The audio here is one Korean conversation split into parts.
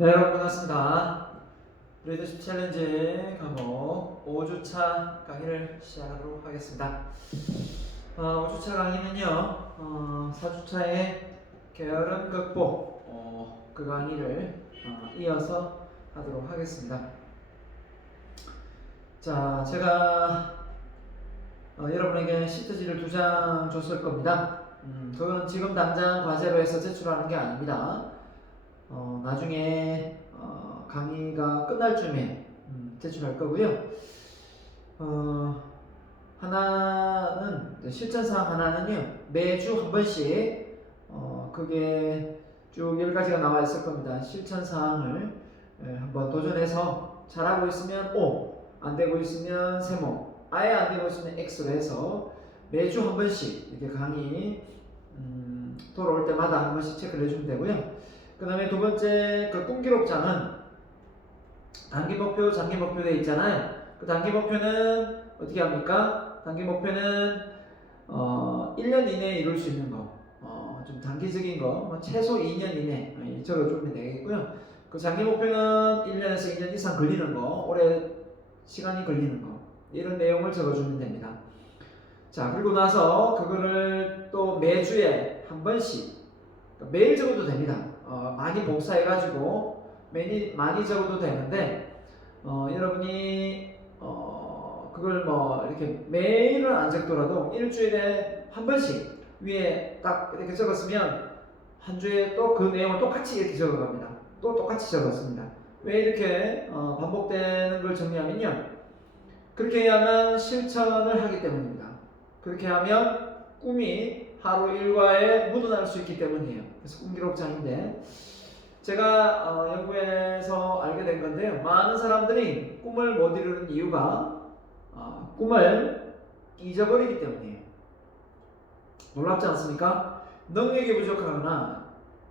네, 여러분 반갑습니다. 리더십 챌린지 과목 5주차 강의를 시작하도록 하겠습니다. 5주차 강의는요, 4주차의 게으름 극복 그 강의를 이어서 하도록 하겠습니다. 자, 제가 여러분에게 시트지를 2장 줬을 겁니다. 그건 지금 당장 과제로 해서 제출하는 게 아닙니다. 나중에 강의가 끝날 쯤에 제출할 거고요. 하나는 실전사항 하나는요, 매주 한 번씩 그게 쭉 10가지가 나와 있을 겁니다. 실천사항을 한번 도전해서 잘하고 있으면 O, 안 되고 있으면 세모, 아예 안 되고 있으면 X로 해서 매주 한 번씩 이렇게 강의 돌아올 때마다 한 번씩 체크를 해주면 되고요. 그 다음에 두 번째 그 꿈기록장은 단기 목표, 장기 목표 돼 있잖아요. 그 단기 목표는 어떻게 합니까? 단기 목표는 1년 이내에 이룰 수 있는 거, 좀 단기적인 거, 최소 2년 이내 적어주면 되겠고요. 그 장기 목표는 1년에서 2년 이상 걸리는 거, 오래 시간이 걸리는 거, 이런 내용을 적어주면 됩니다. 자, 그리고 나서 그거를 또 매주에 한 번씩, 매일 적어도 됩니다. 많이 복사해가지고 많이 적어도 되는데, 여러분이 그걸 이렇게 매일은 안 적더라도 일주일에 한 번씩 위에 딱 이렇게 적었으면 한 주에 또 그 내용을 똑같이 이렇게 적어갑니다. 또 똑같이 적었습니다. 왜 이렇게 반복되는 걸 정리하면요, 그렇게 해야만 실천을 하기 때문입니다. 그렇게 하면 꿈이 하루 일과에 묻어날 수 있기 때문이에요. 그래서 꿈기록장인데, 제가 연구에서 알게 된 건데요, 많은 사람들이 꿈을 못 이루는 이유가 꿈을 잊어버리기 때문이에요. 놀랍지 않습니까? 능력이 부족하거나,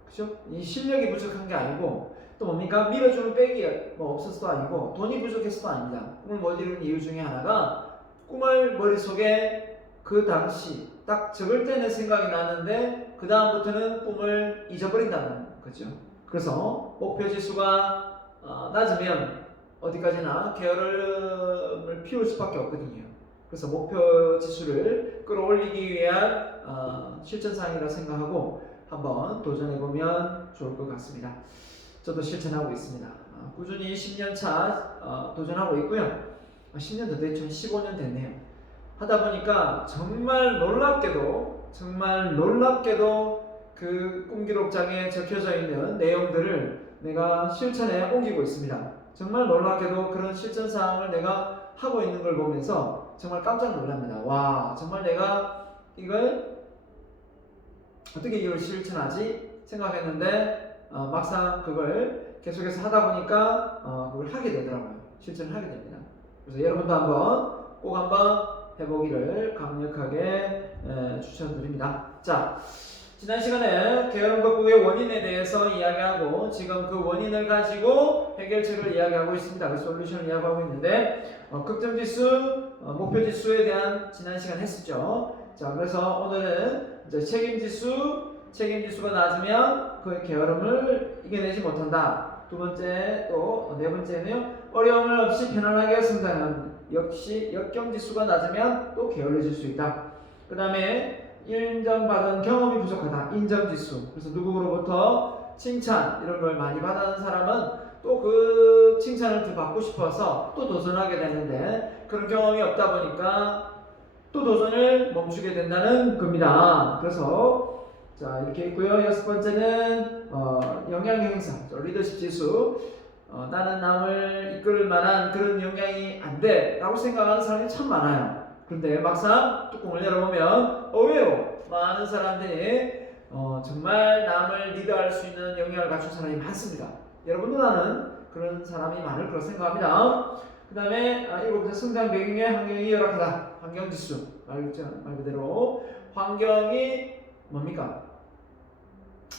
그죠? 이 실력이 부족한 게 아니고, 또 뭡니까? 밀어주는 백이 없어서도 아니고, 돈이 부족해서도 아닙니다. 꿈을 못 이루는 이유 중에 하나가 꿈을 머릿속에 그 당시 딱 적을 때는 생각이 나는데 그 다음부터는 꿈을 잊어버린다는 거죠. 그래서 목표 지수가 낮으면 어디까지나 게으름을 피울 수밖에 없거든요. 그래서 목표 지수를 끌어올리기 위한 실천사항이라 생각하고 한번 도전해보면 좋을 것 같습니다. 저도 실천하고 있습니다. 꾸준히 10년차 도전하고 있고요. 10년 더 됐죠. 15년 됐네요. 하다 보니까 정말 놀랍게도 그 꿈기록장에 적혀져 있는 내용들을 내가 실천에 옮기고 있습니다. 정말 놀랍게도 그런 실천사항을 내가 하고 있는 걸 보면서 정말 깜짝 놀랍니다. 와, 정말 내가 이걸 어떻게 이걸 실천하지? 생각했는데 막상 그걸 계속해서 하다 보니까 그걸 하게 되더라고요. 실천을 하게 됩니다. 그래서 여러분도 꼭 한번 해보기를 강력하게 추천드립니다. 자, 지난 시간에 게으름 극복의 원인에 대해서 이야기하고 지금 그 원인을 가지고 해결책을 이야기하고 있습니다. 그 솔루션을 이야기하고 있는데 극점지수, 목표지수에 대한 지난 시간 했었죠. 자, 그래서 오늘은 이제 책임지수가 낮으면 그 게으름을 이겨내지 못한다. 두 번째, 또 네 번째는요, 어려움을 없이 편안하게 성장하는, 역시 역경지수가 낮으면 또 게을러질 수 있다. 그 다음에 인정받은 경험이 부족하다. 인정지수. 그래서 누구로부터 칭찬 이런 걸 많이 받은 사람은 또 그 칭찬을 더 받고 싶어서 또 도전하게 되는데 그런 경험이 없다 보니까 또 도전을 멈추게 된다는 겁니다. 그래서 자, 이렇게 있고요. 여섯 번째는 영향 형성, 리더십 지수. 나는 남을 이끌 만한 그런 영향이 안 돼 라고 생각하는 사람이 참 많아요. 그런데 막상 뚜껑을 열어보면 의외로 많은 사람들이 정말 남을 리드할 수 있는 영향을 갖춘 사람이 많습니다. 여러분도 나는 그런 사람이 많을 거라 생각합니다. 그 다음에 일곱 번째, 성장 배경에 환경이 열악하다. 환경지수. 말 그대로 환경이 뭡니까?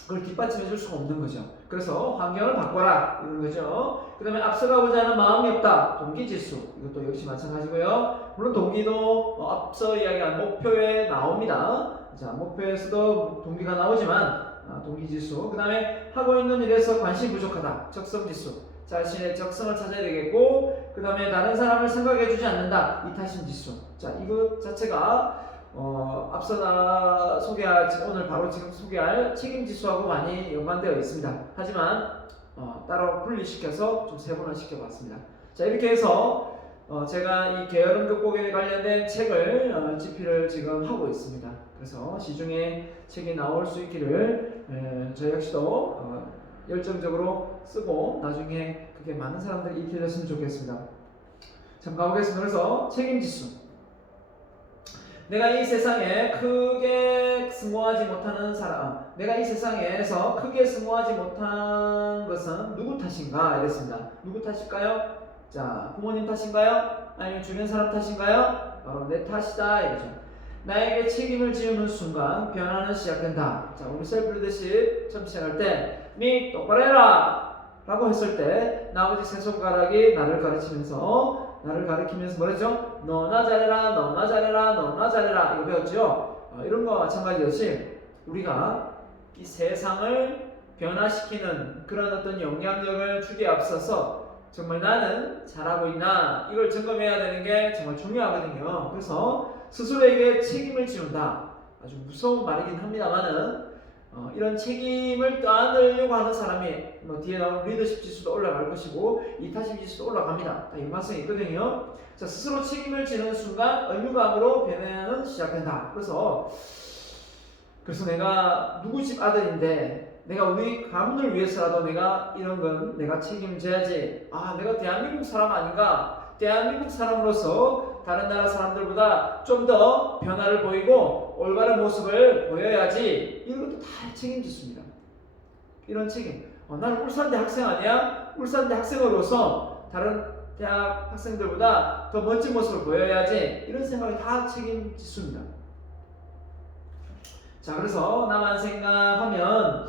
그걸 뒷받침해 줄 수가 없는 거죠. 그래서 환경을 바꿔라 이런 거죠. 그 다음에 앞서가고자 하는 마음이 없다. 동기지수. 이것도 역시 마찬가지고요. 물론 동기도 앞서 이야기한 목표에 나옵니다. 자, 목표에서도 동기가 나오지만 동기지수. 그 다음에 하고 있는 일에서 관심이 부족하다. 적성지수. 자신의 적성을 찾아야 되겠고, 그 다음에 다른 사람을 생각해주지 않는다. 이타심지수. 자, 이것 자체가 앞서 오늘 바로 지금 소개할 책임지수하고 많이 연관되어 있습니다. 하지만 따로 분리시켜서 좀 세분화 시켜봤습니다. 자, 이렇게 해서 제가 이 게으름 극복에 관련된 책을 집필을 지금 하고 있습니다. 그래서 시중에 책이 나올 수 있기를 저 역시도 열정적으로 쓰고 나중에 그게 많은 사람들이 읽게 됐으면 좋겠습니다. 자, 가보겠습니다. 그래서 책임지수. 내가 이 세상에 크게 승화하지 못하는 사람, 내가 이 세상에서 크게 승화하지 못한 것은 누구 탓인가? 이랬습니다. 누구 탓일까요? 자, 부모님 탓인가요? 아니면 주변 사람 탓인가요? 바로 내 탓이다 이거죠. 나에게 책임을 지우는 순간 변화는 시작된다. 자, 우리 셀프 리더십 처음 시작할 때 니 똑바로 해라 라고 했을 때 나머지 세 손가락이 나를 가르치면서 뭐랬죠? 너나 잘해라, 너나 잘해라, 너나 잘해라 이거 배웠죠? 이런 거와 마찬가지듯이 우리가 이 세상을 변화시키는 그런 어떤 영향력을 주기에 앞서서 정말 나는 잘하고 있나 이걸 점검해야 되는 게 정말 중요하거든요. 그래서 스스로에게 책임을 지운다. 아주 무서운 말이긴 합니다만은 이런 책임을 떠안으려고 하는 사람이 뒤에 나오는 리더십 지수도 올라갈 것이고 이타심 지수도 올라갑니다. 다 연관성이 있거든요. 자, 스스로 책임을 지는 순간 의무감으로 변화는 시작된다. 그래서 내가 누구 집 아들인데 내가 우리 가문을 위해서라도 내가 이런 건 내가 책임져야지. 내가 대한민국 사람 아닌가? 대한민국 사람으로서 다른 나라 사람들보다 좀 더 변화를 보이고 올바른 모습을 보여야지. 이런 것도 다 책임지수입니다. 이런 책임. 나는 울산대 학생 아니야? 울산대 학생으로서 다른 대학 학생들보다 더 멋진 모습을 보여야지. 이런 생각이 다 책임지수입니다. 자, 그래서 나만 생각하면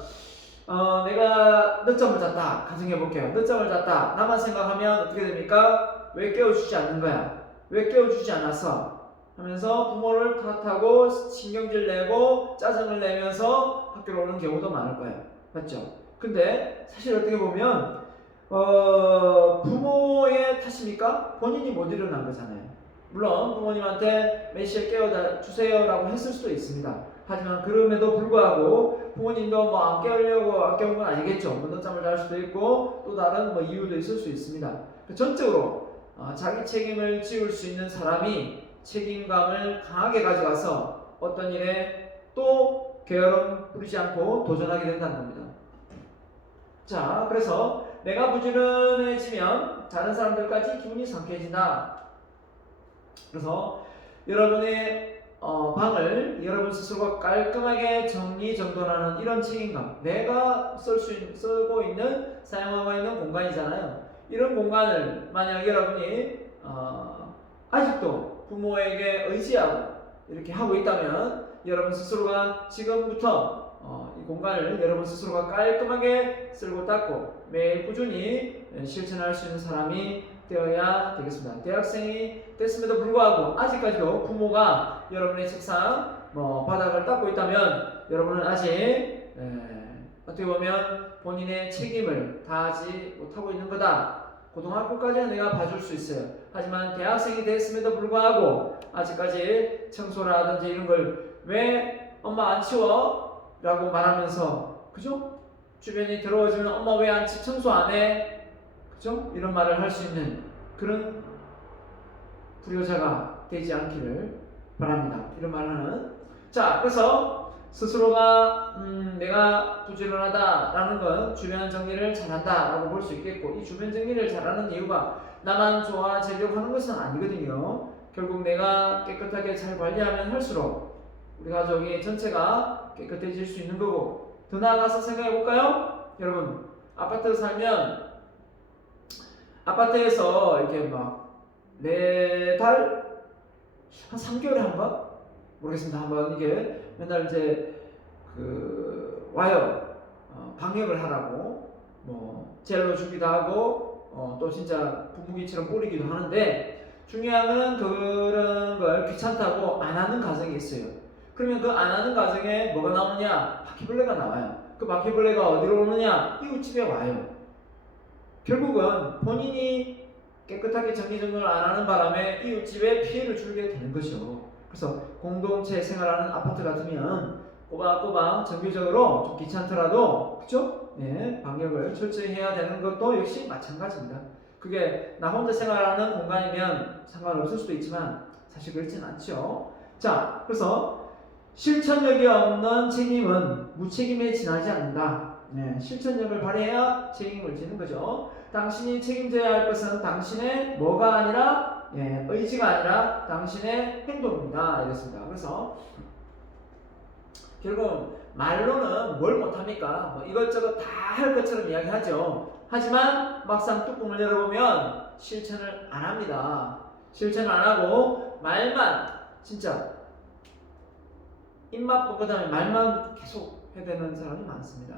내가 늦잠을 잤다. 가정해볼게요. 늦잠을 잤다. 나만 생각하면 어떻게 됩니까? 왜 깨워주지 않는 거야? 왜 깨워주지 않았어? 하면서 부모를 탓하고 신경질 내고 짜증을 내면서 학교로 오는 경우도 많을 거예요. 맞죠? 근데 사실 어떻게 보면 부모의 탓입니까? 본인이 못 일어난 거잖아요. 물론 부모님한테 몇 시에 깨워주세요 라고 했을 수도 있습니다. 하지만 그럼에도 불구하고 부모님도 안 깨우려고 안 깨운 건 아니겠죠. 늦잠을 잘 수도 있고 또 다른 이유도 있을 수 있습니다. 전적으로 자기 책임을 지울 수 있는 사람이 책임감을 강하게 가져가서 어떤 일에 또 게으름 부리지 않고 도전하게 된다는 겁니다. 자, 그래서 내가 부지런해지면 다른 사람들까지 기분이 상쾌해진다. 그래서 여러분의 방을 여러분 스스로가 깔끔하게 정리정돈하는 이런 책임감, 내가 쓰고 있는 사용하고 있는 공간이잖아요. 이런 공간을 만약 여러분이 아직도 부모에게 의지하고 이렇게 하고 있다면 여러분 스스로가 지금부터 이 공간을 여러분 스스로가 깔끔하게 쓸고 닦고 매일 꾸준히 실천할 수 있는 사람이 되어야 되겠습니다. 대학생이 됐음에도 불구하고 아직까지도 부모가 여러분의 책상 바닥을 닦고 있다면 여러분은 아직 어떻게 보면 본인의 책임을 다하지 못하고 있는 거다. 고등학교까지는 내가 봐줄 수 있어요. 하지만 대학생이 됐음에도 불구하고 아직까지 청소라든지 이런 걸 왜 엄마 안 치워? 라고 말하면서 그죠? 주변이 더러워지면 엄마 왜 안 청소 안 해? 그죠? 이런 말을 할 수 있는 그런 불효자가 되지 않기를 바랍니다. 이런 말을 하는. 자, 그래서 스스로가 내가 부지런하다라는 건 주변 정리를 잘한다라고 볼 수 있겠고, 이 주변 정리를 잘하는 이유가 나만 좋아지려고 하는 것은 아니거든요. 결국 내가 깨끗하게 잘 관리하면 할수록 우리 가족이 전체가 깨끗해질 수 있는 거고, 더 나아가서 생각해 볼까요? 여러분, 아파트 살면 아파트에서 이렇게 매달 한 3개월에 한 번? 모르겠습니다. 한번 이게 맨날 이제 와요. 방역을 하라고 젤로 주기도 하고 또 진짜 분무기처럼 뿌리기도 하는데, 중요한 건 그런 걸 귀찮다고 안 하는 가정이 있어요. 그러면 그 안 하는 가정에 뭐가 나오느냐? 바퀴벌레가 나와요. 그 바퀴벌레가 어디로 오느냐? 이웃집에 와요. 결국은 본인이 깨끗하게 정리정돈을 안 하는 바람에 이웃집에 피해를 주게 되는 거죠. 그래서 공동체 생활하는 아파트 같으면 꼬박꼬박 정기적으로 좀 귀찮더라도, 그죠? 네, 방역을 철저히 해야 되는 것도 역시 마찬가지입니다. 그게 나 혼자 생활하는 공간이면 상관없을 수도 있지만 사실 그렇진 않죠. 자, 그래서 실천력이 없는 책임은 무책임에 지나지 않는다. 네, 실천력을 발휘해야 책임을 지는 거죠. 당신이 책임져야 할 것은 당신의 뭐가 아니라 의지가 아니라 당신의 행동입니다. 이랬습니다. 그래서 결국 말로는 뭘 못합니까? 뭐 이것저것 다 할 것처럼 이야기하죠. 하지만 막상 뚜껑을 열어보면 실천을 안 합니다. 실천을 안 하고 말만 진짜 입맛 보고 다음에 말만 계속 해대는 사람이 많습니다.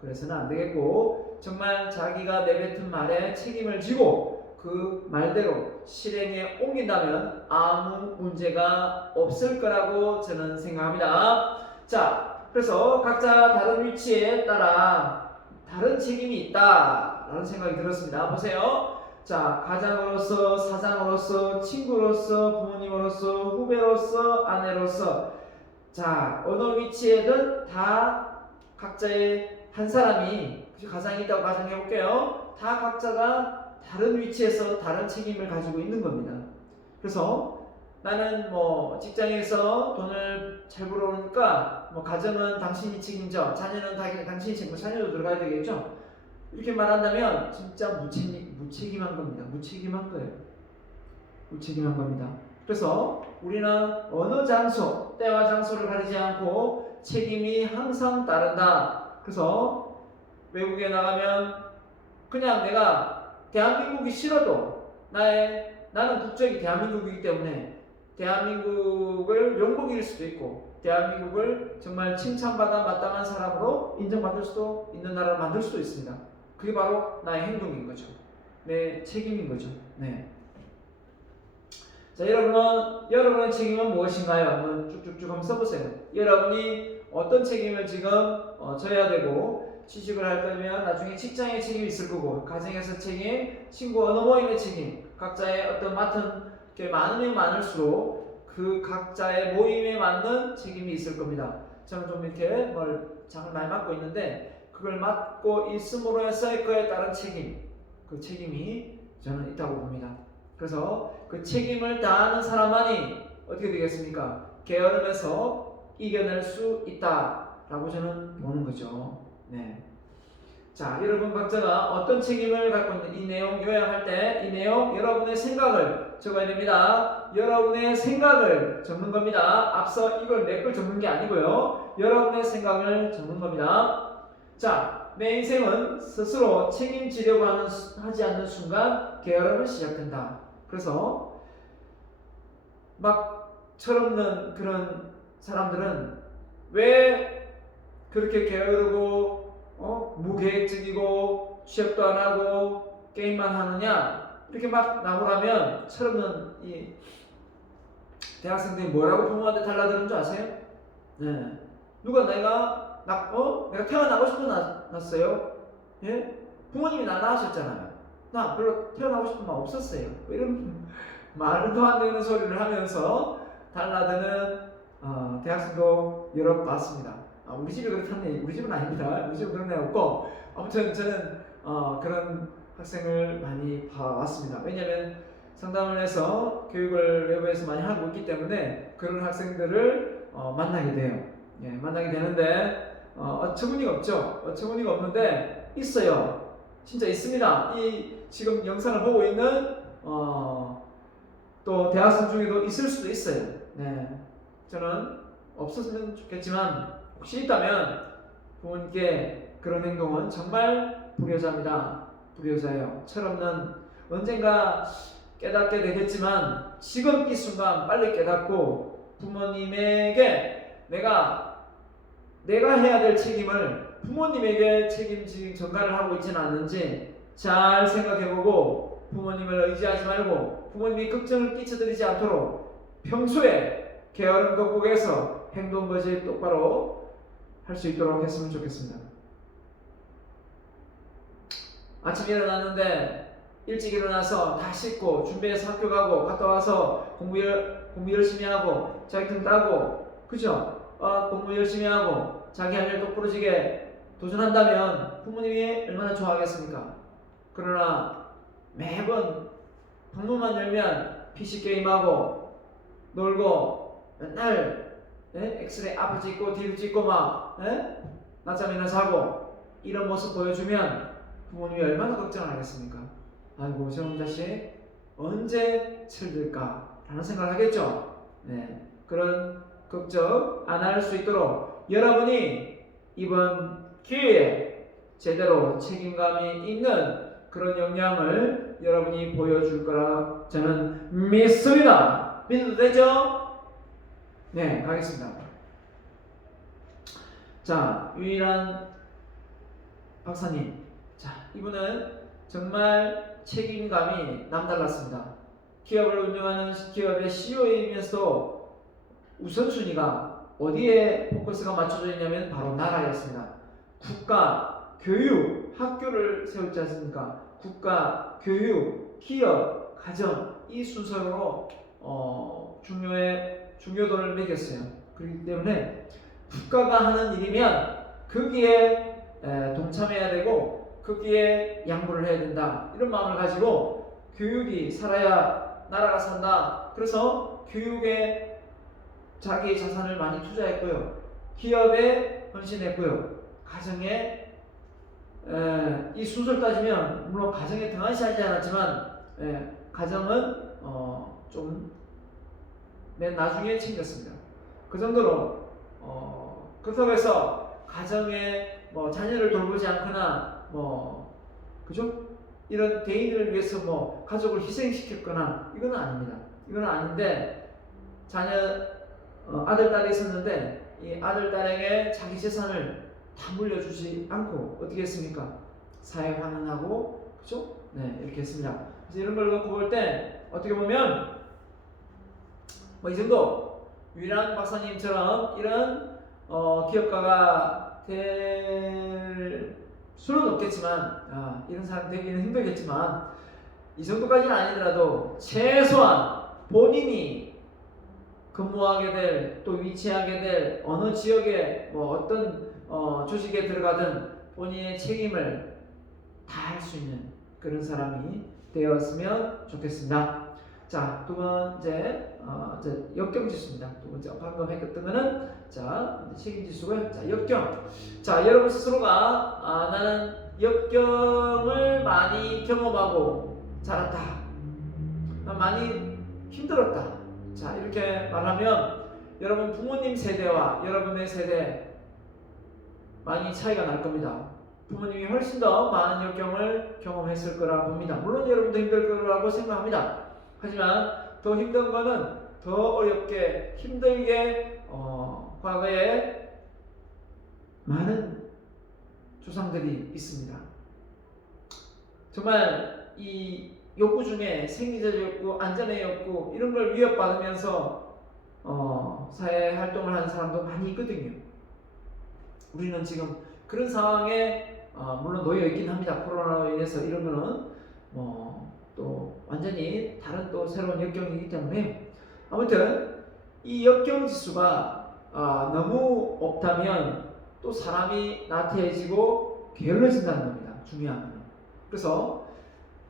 그래서는 안 되겠고 정말 자기가 내뱉은 말에 책임을 지고 그 말대로 실행에 옮긴다면 아무 문제가 없을 거라고 저는 생각합니다. 자, 그래서 각자 다른 위치에 따라 다른 책임이 있다라는 생각이 들었습니다. 보세요. 자, 가장으로서, 사장으로서, 친구로서, 부모님으로서, 후배로서, 아내로서, 자, 어느 위치에든 다 각자의 한 사람이 가장이 있다고 가정해 볼게요. 다 각자가 다른 위치에서 다른 책임을 가지고 있는 겁니다. 그래서 나는 뭐 직장에서 돈을 잘 벌어오니까 뭐 가정은 당신이 책임져, 자녀는 당신이 책임져, 자녀도 들어가야 되겠죠. 이렇게 말한다면 진짜 무책임한 겁니다. 무책임한 거예요. 무책임한 겁니다. 그래서 우리는 어느 장소, 때와 장소를 가리지 않고 책임이 항상 따른다. 그래서 외국에 나가면 그냥 내가 대한민국이 싫어도 나는 국적이 대한민국이기 때문에 대한민국을 용복일 수도 있고 대한민국을 정말 칭찬받아 마땅한 사람으로 인정받을 수도 있는 나라를 만들 수도 있습니다. 그게 바로 나의 행동인 거죠. 내 책임인 거죠. 네. 자, 여러분의 책임은 무엇인가요? 한번 쭉쭉쭉 한번 써보세요. 여러분이 어떤 책임을 지금 져야 되고, 취직을 할 거면 나중에 직장의 책임이 있을 거고, 가정에서 책임, 친구 어느 모임의 책임, 각자의 어떤 맡은 게 많으면 많을수록 그 각자의 모임에 맞는 책임이 있을 겁니다. 저는 좀 이렇게 장을 많이 맡고 있는데, 그걸 맡고 있음으로 해서 그에 따른 책임, 그 책임이 저는 있다고 봅니다. 그래서 그 책임을 다하는 사람만이 어떻게 되겠습니까? 게으름에서 이겨낼 수 있다라고 저는 보는 거죠. 네. 자, 여러분 각자가 어떤 책임을 갖고 있는 이 내용 요약할 때 이 내용 여러분의 생각을 적어야 됩니다. 여러분의 생각을 적는 겁니다. 앞서 이걸 내 걸 적는 게 아니고요. 여러분의 생각을 적는 겁니다. 자, 내 인생은 스스로 책임지려고 하지 않는 순간 게으름은 시작된다. 그래서 막 철없는 그런 사람들은 왜 그렇게 게으르고 무계획적이고 취업도 안 하고 게임만 하느냐 이렇게 막 나오라면 철없는 이 대학생들이 뭐라고 부모한테 달라드는 줄 아세요? 네. 누가 내가 태어나고 싶어 났어요? 예? 부모님이 날 낳으셨잖아요. 나 별로 태어나고 싶은 마음 없었어요. 이런 말도 안 되는 소리를 하면서 달라드는 대학생도 여러 봤습니다. 우리 집이 그렇다네. 우리 집은 아닙니다. 우리 집은 그런 애 없고 아무튼 저는 그런 학생을 많이 봐왔습니다. 왜냐하면 상담을 해서 교육을 외부에서 많이 하고 있기 때문에 그런 학생들을 만나게 돼요. 예, 만나게 되는데 어처구니가 없죠. 어처구니가 없는데 있어요. 진짜 있습니다. 이 지금 영상을 보고 있는 또 대학생 중에도 있을 수도 있어요. 네, 저는 없었으면 좋겠지만 혹시 있다면 부모님께 그런 행동은 정말 불효자입니다. 불효자예요. 철없는 언젠가 깨닫게 되겠지만 지금 이 순간 빨리 깨닫고 부모님에게 내가 해야 될 책임을 부모님에게 책임질 전가를 하고 있지는 않는지 잘 생각해보고 부모님을 의지하지 말고 부모님이 걱정을 끼쳐드리지 않도록 평소에 게으름 극복해서 행동 거지 똑바로 할 수 있도록 했으면 좋겠습니다. 아침에 일어났는데 일찍 일어나서 다 씻고 준비해서 학교 가고 갔다 와서 공부 열심히 하고 자격증 따고 그죠? 공부 열심히 하고 자기 할 일 똑부러지게 도전한다면 부모님이 얼마나 좋아하겠습니까? 그러나 매번 방문만 열면 PC 게임하고 놀고 맨날 엑스레이 앞을 찍고 뒤를 찍고 막 낮잠이나 자고 이런 모습 보여주면 부모님이 얼마나 걱정을 하겠습니까? 아이고 저놈 자식 언제 철들까 라는 생각을 하겠죠. 네, 그런 걱정 안 할 수 있도록 여러분이 이번 기회에 제대로 책임감이 있는 그런 역량을 여러분이 보여줄 거라 저는 믿습니다. 믿어도 되죠? 네, 가겠습니다. 자, 유일한 박사님. 자, 이분은 정말 책임감이 남달랐습니다. 기업을 운영하는 기업의 CEO이면서도 우선순위가 어디에 포커스가 맞춰져 있냐면 바로 나라였습니다. 국가, 교육, 학교를 세웠지 않습니까? 국가, 교육, 기업, 가정 이 순서로 중요도를 매겼어요. 그렇기 때문에 국가가 하는 일이면 거기에 동참해야 되고 거기에 양보를 해야 된다 이런 마음을 가지고 교육이 살아야 나라가 산다. 그래서 교육에 자기 자산을 많이 투자했고요. 기업에 헌신했고요. 가정에 이 순서를 따지면 물론 가정에 등한시하지 않았지만 가정은 좀 맨 나중에 챙겼습니다. 그 정도로 그렇다고 해서 가정에 뭐 자녀를 돌보지 않거나 그죠? 이런 대인들을 위해서 뭐 가족을 희생시켰거나 이건 아닙니다. 이건 아닌데 자녀 아들 딸이 있었는데 이 아들 딸에게 자기 재산을 다 물려주지 않고 어떻게 했습니까? 사회 환원하고 그죠? 네, 이렇게 했습니다. 그래서 이런 걸 놓고 볼 때 어떻게 보면 이 정도 유일한 박사님처럼 이런 기업가가 될 수는 없겠지만 이런 사람 되기는 힘들겠지만 이 정도까지는 아니더라도 최소한 본인이 근무하게 될 또 위치하게 될 어느 지역에 어떤 조직에 들어가든 본인의 책임을 다 할 수 있는 그런 사람이 되었으면 좋겠습니다. 자, 두 번째 역경지수입니다. 두 번째 방금 했던 거는 책임지수고요. 자, 역경. 자, 여러분 스스로가 나는 역경을 많이 경험하고 자랐다. 많이 힘들었다. 자, 이렇게 말하면 여러분 부모님 세대와 여러분의 세대 많이 차이가 날 겁니다. 부모님이 훨씬 더 많은 역경을 경험했을 거라 봅니다. 물론 여러분도 힘들 거라고 생각합니다. 하지만 더 힘든 거는 더 어렵게 힘들게 과거에 많은 조상들이 있습니다. 정말 이 욕구 중에 생리적 욕구, 안전의 욕구 이런 걸 위협받으면서 사회 활동을 하는 사람도 많이 있거든요. 우리는 지금 그런 상황에 물론 놓여 있긴 합니다. 코로나로 인해서 이런 거는 또 완전히 다른 또 새로운 역경이기 때문에 아무튼 이 역경 지수가 너무 없다면 또 사람이 나태해지고 게을러진다는 겁니다. 중요한 건. 그래서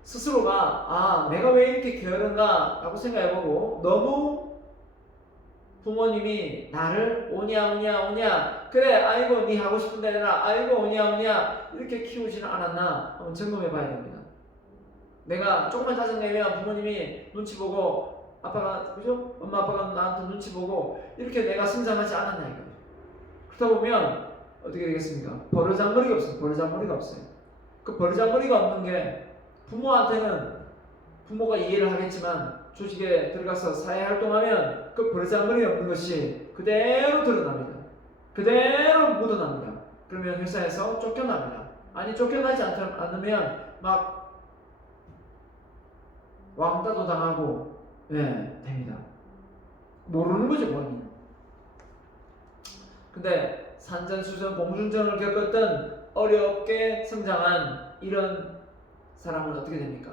스스로가 내가 왜 이렇게 게으른가 라고 생각해보고 너무 부모님이 나를 오냐 그래 아이고 네 하고 싶은 대로 해라 아이고 오냐 이렇게 키우지는 않았나 한번 점검해 봐야 됩니다. 내가 조금만 짜증내면 부모님이 눈치 보고 아빠가 그죠? 엄마 아빠가 나한테 눈치 보고 이렇게 내가 성장하지 않았나 이거. 그러다 보면 어떻게 되겠습니까? 버르장머리가 없어요. 버르장머리가 없어요. 그 버르장머리가 없는 게 부모한테는 부모가 이해를 하겠지만 조직에 들어가서 사회 활동하면 그 버르장머리 없는 것이 그대로 드러납니다. 그대로 묻어납니다. 그러면 회사에서 쫓겨납니다. 아니 쫓겨나지 않으면 막 왕따도 당하고 됩니다. 모르는 거죠 본인. 근데 산전수전 공중전을 겪었던 어렵게 성장한 이런 사람은 어떻게 됩니까?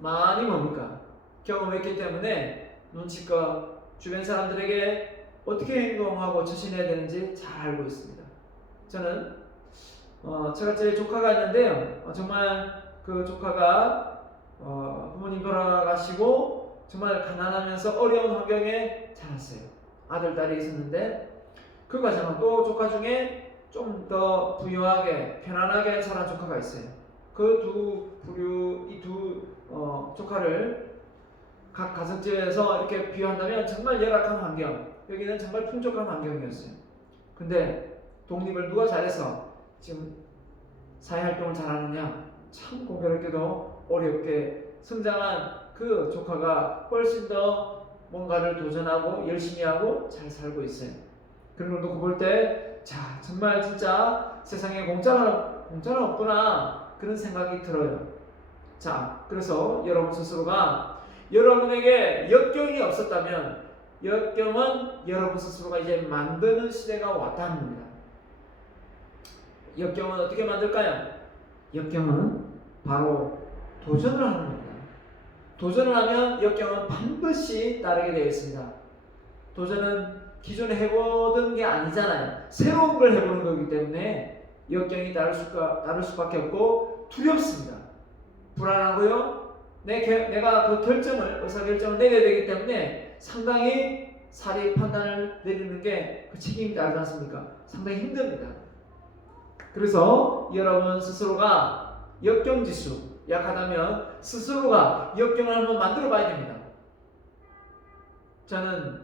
많이 뭡니까? 경험했기 때문에 눈치껏 주변 사람들에게 어떻게 행동하고 처신해야 되는지 잘 알고 있습니다. 저는 제가 제 조카가 있는데요. 정말 그 조카가 부모님 돌아가시고 정말 가난하면서 어려운 환경에 자랐어요. 아들, 딸이 있었는데 그 과정은 또 조카 중에 좀 더 부유하게 편안하게 자란 조카가 있어요. 이 두 조카를 각 가정집에서 이렇게 비유한다면 정말 열악한 환경, 여기는 정말 풍족한 환경이었어요. 근데 독립을 누가 잘해서 지금 사회활동을 잘하느냐? 참 공교롭게도 어렵게 성장한 그 조카가 훨씬 더 뭔가를 도전하고 열심히 하고 잘 살고 있어요. 그런 걸 놓고 볼 때, 자, 정말 진짜 세상에 공짜는 없구나. 그런 생각이 들어요. 자, 그래서 여러분 스스로가 여러분에게 역경이 없었다면 역경은 여러분 스스로가 이제 만드는 시대가 왔다는 겁니다. 역경은 어떻게 만들까요? 역경은 바로 도전을 하는 겁니다. 도전을 하면 역경은 반드시 따르게 되어 있습니다. 도전은 기존에 해보던 게 아니잖아요. 새로운 걸 해보는 거기 때문에 역경이 따를 수밖에 없고 두렵습니다. 불안하고요. 내가 그 의사결정을 내려야 되기 때문에 상당히 사리 판단을 내리는 게 그 책임이 나지 않습니까? 상당히 힘듭니다. 그래서 여러분 스스로가 역경지수 약하다면 스스로가 역경을 한번 만들어 봐야 됩니다. 저는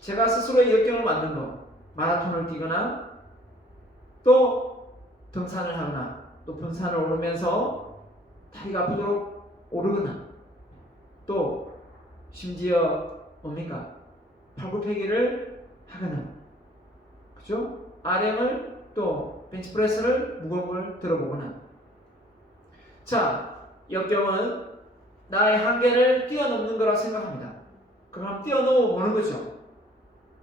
제가 스스로의 역경을 만든 거, 마라톤을 뛰거나 또 등산을 하거나 높은 산을 오르면서 다리가 아프도록 오르거나 또 심지어 뭡니까? 팔굽혀펴기를 하거나 그죠? RM을 또 벤치프레스를 무거운 걸 들어보거나 자, 역경은 나의 한계를 뛰어넘는 거라 생각합니다. 그럼 뛰어넘어 보는 거죠.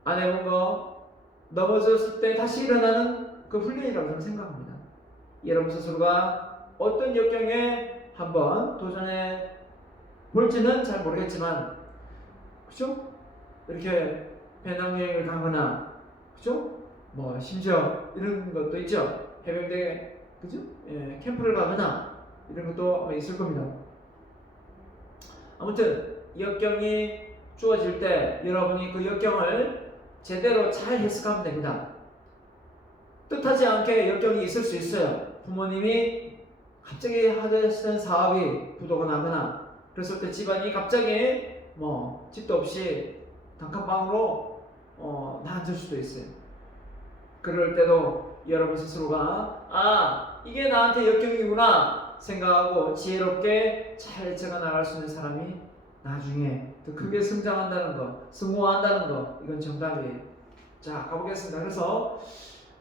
안 해본 거 넘어졌을 때 다시 일어나는 그 훈련이라고 저는 생각합니다. 여러분 스스로가 어떤 역경에 한번 도전해 볼지는 잘 모르겠지만 그죠? 이렇게 배낭여행을 가거나 그죠? 뭐 심지어 이런 것도 있죠. 해병대 그죠? 예, 캠프를 가거나 이런 것도 아마 있을 겁니다. 아무튼 역경이 주어질 때 여러분이 그 역경을 제대로 잘 해석하면 됩니다. 뜻하지 않게 역경이 있을 수 있어요. 부모님이 갑자기 하던 사업이 부도가 나거나 그랬을 때 집안이 갑자기 뭐 집도 없이 단칸방으로 나앉을 수도 있어요. 그럴 때도 여러분 스스로가 이게 나한테 역경이구나 생각하고 지혜롭게 잘 헤쳐가 나갈 수 있는 사람이 나중에 더 크게 성장한다는 거, 성공한다는 거, 이건 정답이에요. 자, 가보겠습니다. 그래서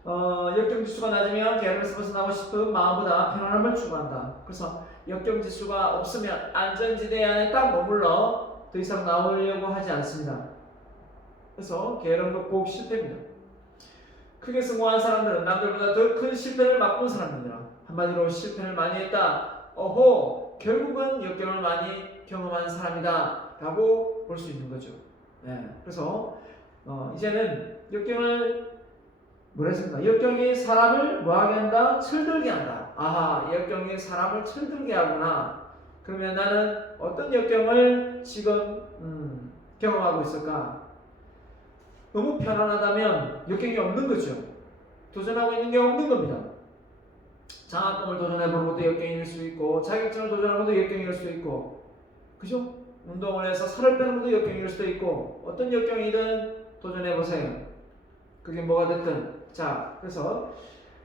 역경지수가 낮으면 게으름에서 벗어나고 싶은 마음보다 편안함을 추구한다. 그래서 역경지수가 없으면 안전지대 안에 딱 머물러 더 이상 나오려고 하지 않습니다. 그래서 게으름도 꼭 실패입니다. 크게 성공한 사람들은 남들보다 더 큰 실패를 맛본 사람입니다. 한마디로 실패를 많이 했다. 결국은 역경을 많이 경험한 사람이다 라고 볼 수 있는 거죠. 네, 그래서 이제는 역경을 뭐라 했습니까? 역경이 사람을 뭐하게 한다? 철들게 한다. 역경이 사람을 철들게 하구나. 그러면 나는 어떤 역경을 지금 경험하고 있을까? 너무 편안하다면 역경이 없는 거죠. 도전하고 있는 게 없는 겁니다. 장학금을 도전해보는 것도 역경일 수 있고 자격증을 도전하는 것도 역경일 수 있고 그죠? 운동을 해서 살을 빼는 것도 역경일 수도 있고 어떤 역경이든 도전해보세요. 그게 뭐가 됐든. 자, 그래서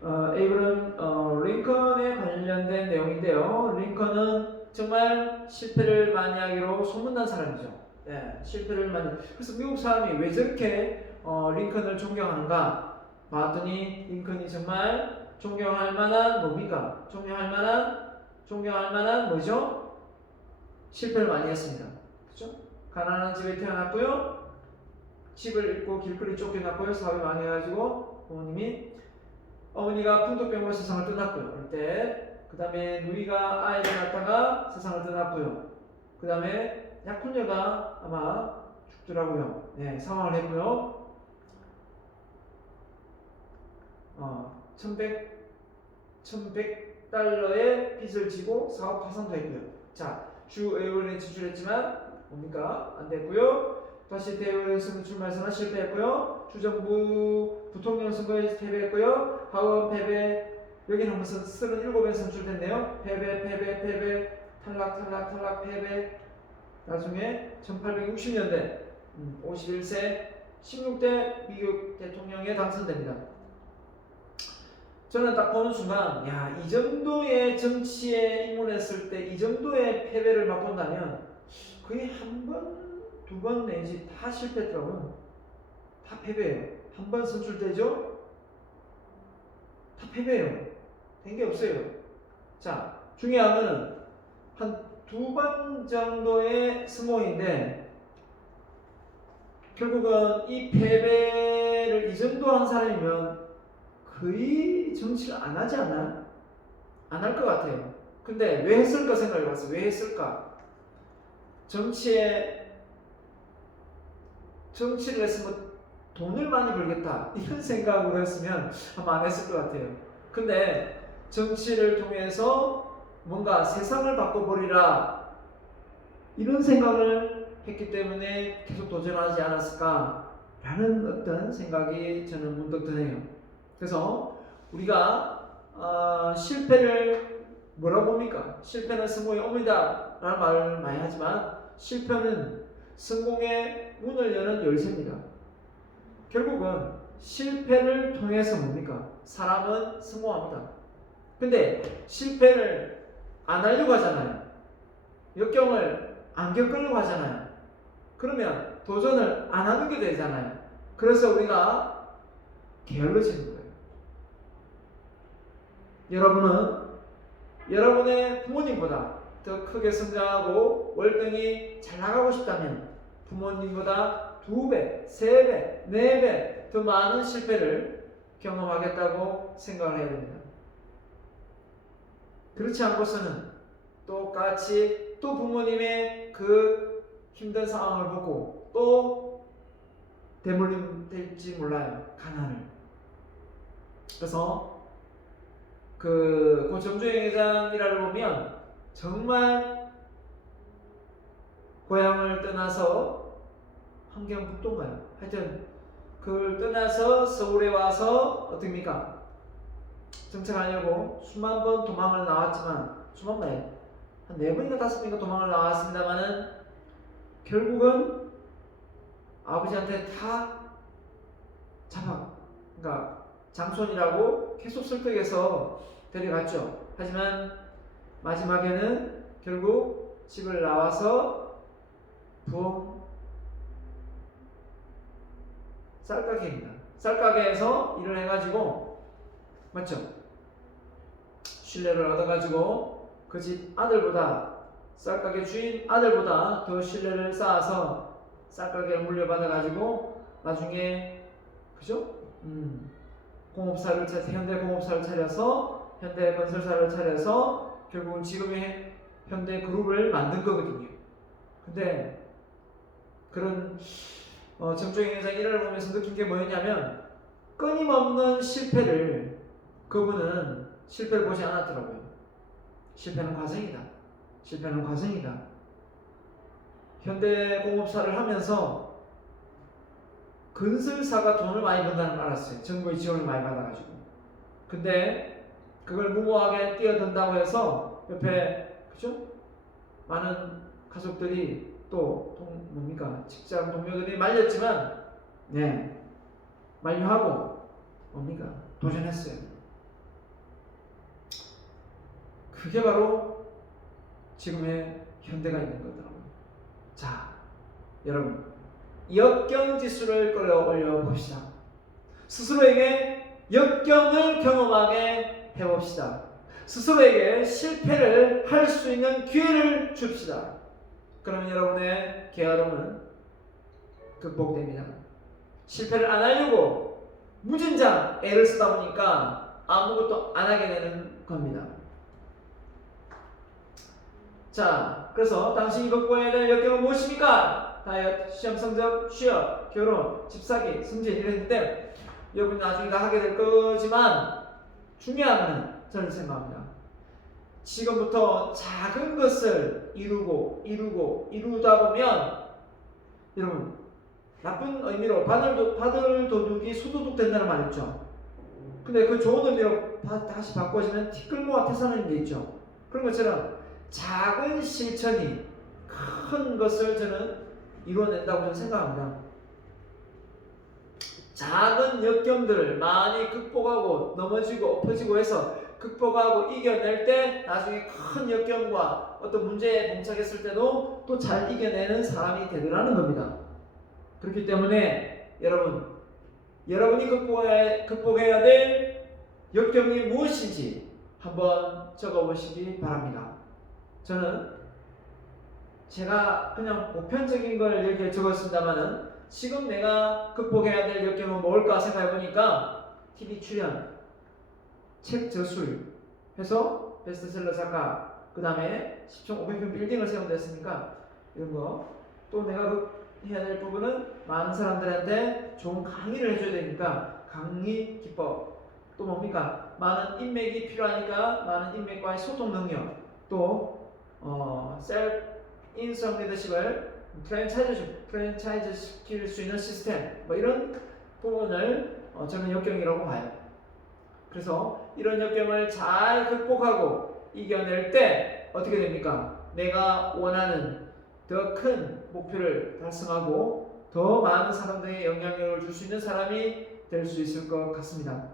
에이브럼 링컨에 관련된 내용인데요. 링컨은 정말 실패를 많이 하기로 소문난 사람이죠. 네, 실패를 많이. 그래서 미국 사람이 왜 저렇게 링컨을 존경하는가 봤더니 링컨이 정말 존경할 만한 뭡니까? 존경할 만한 뭐죠? 실패를 많이 했습니다. 그렇죠? 가난한 집에 태어났고요. 집을 잃고 길거리 쫓겨났고요. 사업이 망해가지고 어머니가 풍토병으로 세상을 떠났고요. 그럴 때 그 다음에 누이가 아이를 낳다가 세상을 떠났고요. 그 다음에 약혼녀가 아마 죽더라고요. 네, 사망을 했고요. 1100달러의 빚을 지고 사업 파산도 했고요. 자, 주 의원에 지출했지만 뭡니까? 안 됐고요. 다시 대의원 선거 출마해서는 실패했고요. 주정부 부통령 선거에 패배했고요. 하원 패배. 여기는 한번 37번 선출됐네요. 패배, 탈락, 패배. 나중에 1860년대 51세 16대 미국 대통령에 당선됩니다. 저는 딱 보는 순간, 야, 이 정도의 정치에 입문했을 때 이 정도의 패배를 맛본다면 거의 한 번, 두 번 내지 다 실패했더라고요. 다 패배예요. 한 번 선출되죠? 다 패배예요. 된 게 없어요. 자, 중요한 거는 한 두 번 정도의 스모인데 결국은 이 패배를 이 정도 한 사람이면 거의 정치를 안 하지 않나? 안 할 것 같아요. 근데 왜 했을까 생각해봤어요. 왜 했을까? 정치를 했으면 돈을 많이 벌겠다 이런 생각으로 했으면 아마 안 했을 것 같아요. 근데 정치를 통해서 뭔가 세상을 바꿔버리라 이런 생각을 했기 때문에 계속 도전하지 않았을까라는 어떤 생각이 저는 문득 드네요. 그래서 우리가 실패를 뭐라고 봅니까? 실패는 성공의 어머니다 라는 말을 많이 하지만 실패는 성공의 문을 여는 열쇠입니다. 결국은 실패를 통해서 뭡니까? 사람은 성공합니다. 근데 실패를 안 하려고 하잖아요. 역경을 안 겪으려고 하잖아요. 그러면 도전을 안 하는 게 되잖아요. 그래서 우리가 게을러지는 거예요. 여러분은 여러분의 부모님보다 더 크게 성장하고 월등히 잘 나가고 싶다면 부모님보다 2배, 3배, 4배 더 많은 실패를 경험하겠다고 생각을 해야 됩니다. 그렇지 않고서는 똑같이 또 부모님의 그 힘든 상황을 보고 또 대물림 될지 몰라요. 가난을. 그래서 그 정주행 회장 일화를 보면 정말 고향을 떠나서 환경북도인가요? 하여튼 그걸 떠나서 서울에 와서 어떻습니까? 정착하려고 수만 번 도망을 나왔지만 수만 번에 한 4번인가 5번인가 도망을 나왔습니다만은 결국은 아버지한테 다 그러니까 장손이라고 계속 설득해서 데려갔죠. 하지만 마지막에는 결국 집을 나와서 부엌 쌀가게입니다. 쌀가게에서 일을 해가지고 맞죠? 신뢰를 얻어가지고 그 집 아들보다 쌀가게 주인 아들보다 더 신뢰를 쌓아서 쌀가게를 물려받아가지고 나중에 그죠? 현대공업사를 차려서 현대건설사를 차려서 결국은 지금의 현대그룹을 만든 거거든요. 근데 그런 정종영 회장 일화를 보면서 느낀 게 뭐였냐면 끊임없는 실패를 그분은 실패를 보지 않았더라고요. 실패는 과정이다. 현대공업사를 하면서 건설사가 돈을 많이 번다는 걸 알았어요. 정부의 지원을 많이 받아가지고. 근데 그걸 무모하게 뛰어든다고 해서 옆에 그죠? 많은 가족들이 또 직장 동료들이 말렸지만 만류하고 도전했어요. 그게 바로 지금의 현대가 있는 거더라고요. 자, 여러분 역경 지수를 끌어올려 봅시다. 스스로에게 역경을 경험하게 해봅시다. 스스로에게 실패를 할 수 있는 기회를 줍시다. 그러면 여러분의 게으름은 극복됩니다. 실패를 안 하려고 무진장 애를 쓰다 보니까 아무것도 안 하게 되는 겁니다. 자, 그래서 당신이 극복해야 될 역경은 무엇입니까? 다이어트, 시험 성적, 취업, 결혼, 집사기, 승진 이랬는데 여러분이 나중에 다 하게 될 거지만 중요한 거는 저는 생각합니다. 지금부터 작은 것을 이루다 보면 여러분 나쁜 의미로 바늘 도둑이 소도둑 된다는 말 있죠. 근데 그 좋은 의미로 다시 바꿔지면 티끌모아 태산인 게 있죠. 그런 것처럼 작은 실천이 큰 것을 저는 이루어낸다고 저는 생각합니다. 작은 역경들을 많이 극복하고 넘어지고 엎어지고 해서 극복하고 이겨낼 때 나중에 큰 역경과 어떤 문제에 봉착했을 때도 또 잘 이겨내는 사람이 되더라는 겁니다. 그렇기 때문에 여러분이 극복해야 될 역경이 무엇인지 한번 적어보시기 바랍니다. 저는 제가 그냥 보편적인 걸 이렇게 적었습니다만은 지금 내가 극복해야 될 역경은 뭘까 생각해보니까 TV 출연, 책 저술 해서 베스트셀러 작가, 그 다음에 10층 500평 빌딩을 세운다 했으니까 이런 거, 또 내가 해야 될 부분은 많은 사람들한테 좋은 강의를 해줘야 되니까 강의 기법, 또 뭡니까? 많은 인맥이 필요하니까 많은 인맥과의 소통 능력, 또 셀프 인성 리더십을 프랜차이즈 시킬 수 있는 시스템, 뭐 이런 부분을 저는 역경이라고 봐요. 그래서 이런 역경을 잘 극복하고 이겨낼 때 어떻게 됩니까? 내가 원하는 더 큰 목표를 달성하고 더 많은 사람들에게 영향력을 줄 수 있는 사람이 될 수 있을 것 같습니다.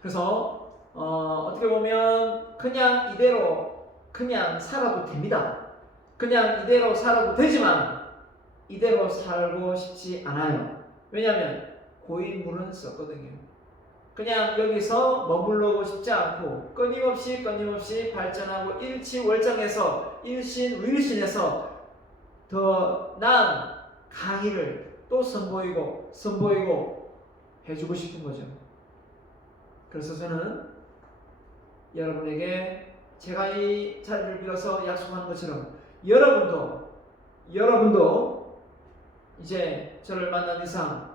그래서 어떻게 보면 그냥 살아도 됩니다. 그냥 이대로 살아도 되지만 이대로 살고 싶지 않아요. 왜냐하면 고인물은 썼거든요. 그냥 여기서 머물러고 싶지 않고 끊임없이 발전하고 일치월장해서 일신위일신해서 더 나은 강의를 또 선보이고 해주고 싶은 거죠. 그래서 저는 여러분에게 제가 이 자리를 빌어서 약속하는 것처럼 여러분도 이제 저를 만난 이상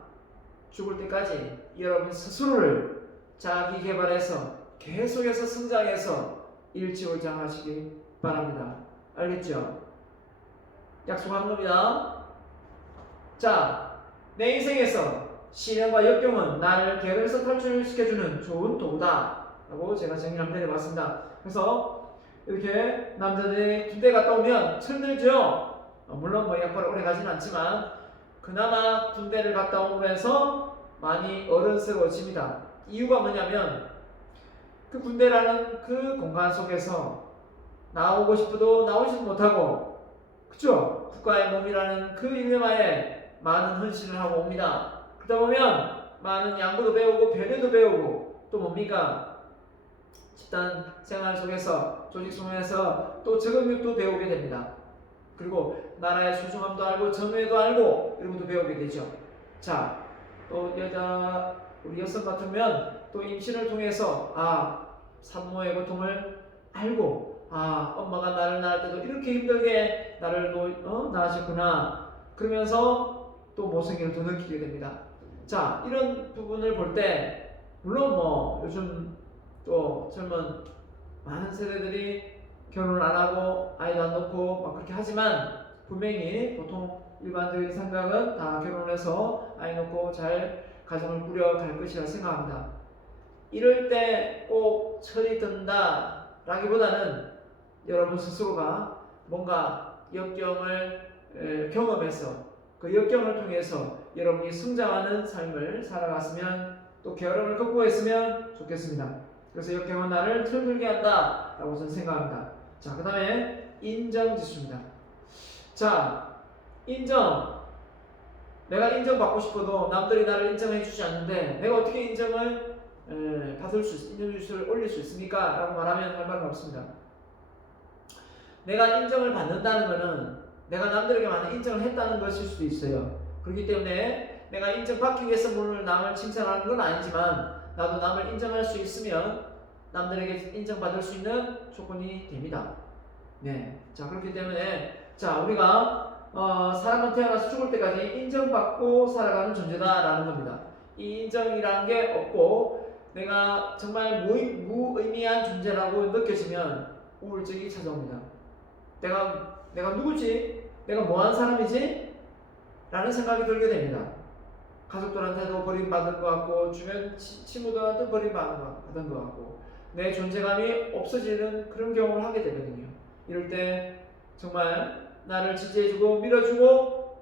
죽을 때까지 여러분 스스로를 자기 개발해서 계속해서 성장해서 일치월장하시기 바랍니다. 알겠죠? 약속하는 겁니다. 자, 내 인생에서 시련과 역경은 나를 계획에서 탈출시켜주는 좋은 도구다 라고 제가 정리를 한번 내려봤습니다. 그래서 이렇게 남자들이 군대 갔다 오면 철들죠. 물론 뭐 약발 오래 가지는 않지만 그나마 군대를 갔다 오면서 많이 어른스러워집니다. 이유가 뭐냐면 그 군대라는 그 공간 속에서 나오고 싶어도 나오지도 못하고, 그쵸? 국가의 몸이라는 그 일념하에 많은 헌신을 하고 옵니다. 그러다 보면 많은 양보도 배우고 배려도 배우고 또 뭡니까? 집단 생활 속에서 조직 속에서 또 적응력도 배우게 됩니다. 그리고 나라의 소중함도 알고 정의도 알고 이런 것도 배우게 되죠. 자, 또 우리 여성 같으면 또 임신을 통해서 산모의 고통을 알고 엄마가 나를 낳을 때도 이렇게 힘들게 나를 낳으셨구나 그러면서 또 모성애를 더 느끼게 됩니다. 자, 이런 부분을 볼 때 물론 뭐 요즘 또 젊은 많은 세대들이 결혼을 안 하고 아이도 안 낳고 막 그렇게 하지만 분명히 보통 일반적인 생각은 다 결혼을 해서 아이 낳고 잘 가정을 꾸려갈 것이라 생각합니다. 이럴 때 꼭 철이 든다 라기보다는 여러분 스스로가 뭔가 역경을 경험해서 그 역경을 통해서 여러분이 성장하는 삶을 살아갔으면 또 결함을 극복했으면 좋겠습니다. 그래서 역경은 나를 철들게 한다 라고 저는 생각합니다. 자, 그 다음에 인정지수입니다. 자, 내가 인정받고 싶어도 남들이 나를 인정해 주지 않는데 내가 어떻게 인정지수를 올릴 수 있습니까? 라고 말하면 할 말은 없습니다. 내가 인정을 받는다는 것은 내가 남들에게 많은 인정을 했다는 것일 수도 있어요. 그렇기 때문에 내가 인정받기 위해서 물론 남을 칭찬하는 건 아니지만 나도 남을 인정할 수 있으면 남들에게 인정받을 수 있는 조건이 됩니다. 네. 자, 그렇기 때문에 자, 우리가 사람은 태어나서 죽을 때까지 인정받고 살아가는 존재다라는 겁니다. 이 인정이라는 게 없고 내가 정말 무의미한 존재라고 느껴지면 우울증이 찾아옵니다. 내가 누구지? 내가 뭐하는 사람이지? 라는 생각이 들게 됩니다. 가족들한테도 버림받을 것 같고 주변 친구들한테도 버림받은 것 같고 내 존재감이 없어지는 그런 경험을 하게 되거든요. 이럴 때 정말 나를 지지해주고 밀어주고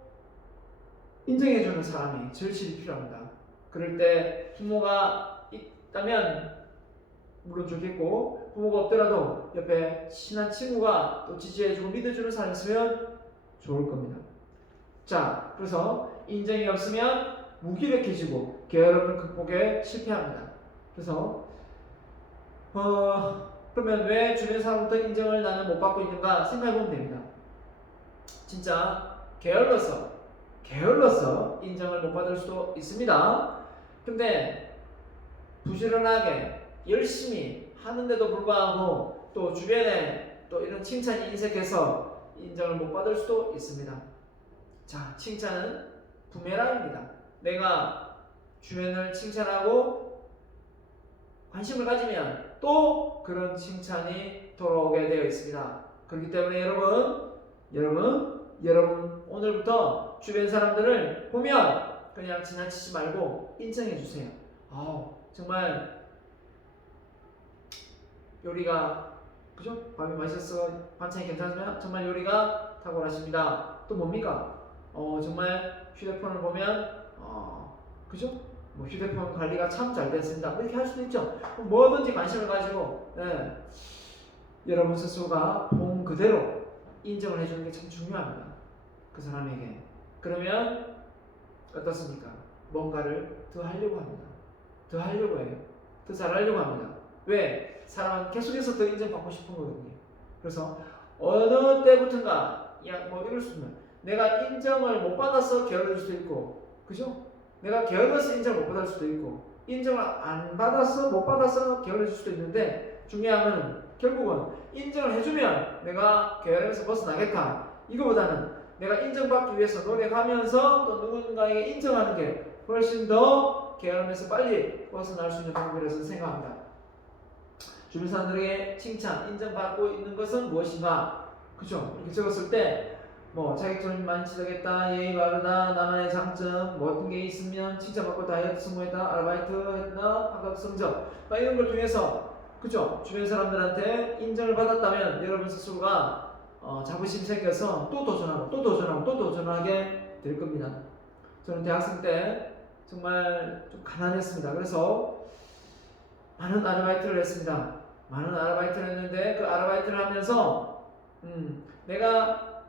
인정해주는 사람이 절실히 필요합니다. 그럴 때 부모가 있다면 물론 좋겠고 부모가 없더라도 옆에 친한 친구가 또 지지해주고 믿어주는 사람이 있으면 좋을 겁니다. 자, 그래서 인정이 없으면 무기력해지고 게으름을 극복에 실패합니다. 그래서 그러면 왜 주변 사람부터 인정을 나는 못 받고 있는가 생각해보면 됩니다. 진짜 게을러서 인정을 못 받을 수도 있습니다. 근데 부지런하게 열심히 하는데도 불구하고 또 주변에 또 이런 칭찬이 인색해서 인정을 못 받을 수도 있습니다. 자, 칭찬은 부메랑입니다. 내가 주변을 칭찬하고 관심을 가지면 또 그런 칭찬이 돌아오게 되어 있습니다. 그렇기 때문에 여러분 오늘부터 주변 사람들을 보면 그냥 지나치지 말고 인정해 주세요. 정말 요리가 그죠? 밥이 맛있어서 반찬이 괜찮으면 정말 요리가 탁월하십니다. 또 뭡니까? 정말 휴대폰을 보면 그죠? 뭐 휴대폰 관리가 참 잘 됐습니다. 이렇게 할 수도 있죠. 뭐든지 관심을 가지고 여러분 스스로가 본 그대로 인정을 해주는 게 참 중요합니다. 그 사람에게. 그러면 어떻습니까? 뭔가를 더 하려고 합니다. 더 하려고 해요. 더 잘하려고 합니다. 왜? 사람은 계속해서 더 인정받고 싶은 거거든요. 그래서 어느 때부턴가 이럴 수 있는 내가 인정을 못 받아서 게으를 수도 있고, 그죠? 내가 게을러서 인정을 못 받을 수도 있고, 인정을 안 받아서 못 받아서 게을러질 수도 있는데 중요한 건 결국은 인정을 해주면 내가 게으름에서 벗어나겠다. 이거보다는 내가 인정받기 위해서 노력하면서 또 누군가에게 인정하는 게 훨씬 더 게으름에서 빨리 벗어날 수 있는 방법이라서 생각합니다. 주변 사람들에게 칭찬, 인정받고 있는 것은 무엇인가? 그죠? 이렇게 적었을 때 자격증을 많이 취득했다, 예의 바르다, 나만의 장점, 어떤 게 있으면 칭찬받고 다이어트 성공했다, 아르바이트 했다, 학업 성적 이런 걸 통해서 그죠? 주변 사람들한테 인정을 받았다면 여러분 스스로가 자부심이 생겨서 또 도전하게 될 겁니다. 저는 대학생 때 정말 좀 가난했습니다. 그래서 많은 아르바이트를 했습니다. 많은 아르바이트를 했는데 그 아르바이트를 하면서 내가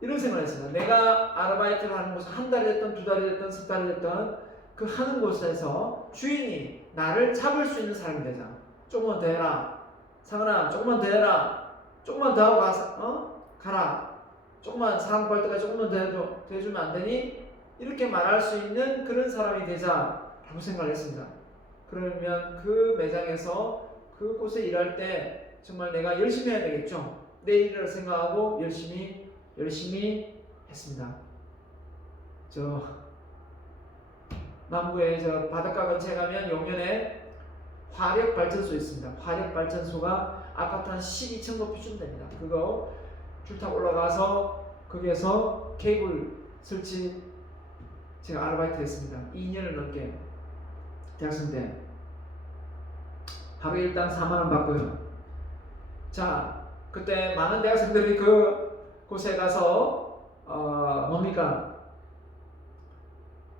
이런 생각을 했습니다. 내가 아르바이트를 하는 곳은 한 달이 됐든 두 달이 됐든 석 달이 됐든 그 하는 곳에서 주인이 나를 잡을 수 있는 사람이 되자. 조금만 더 해라. 상은아, 조금만 더 해라. 조금만 더 하고 가라. 조금만 사람 벌 때까지 조금만 더 해주면 안 되니? 이렇게 말할 수 있는 그런 사람이 되자라고 생각을 했습니다. 그러면 그 매장에서 그곳에 일할 때 정말 내가 열심히 해야 되겠죠. 내 일을 생각하고 열심히 했습니다. 저 남구에 저 바닷가 근처에 가면 용현에 화력발전소 있습니다. 화력발전소가 아파트 한 12층 높이쯤 됩니다. 그거 줄 타고 올라가서 거기에서 케이블 설치 제가 아르바이트 했습니다. 2년을 넘게 대학생 때 하루 일당 4만원 받고요. 자, 그때 많은 대학생들이 그곳에 가서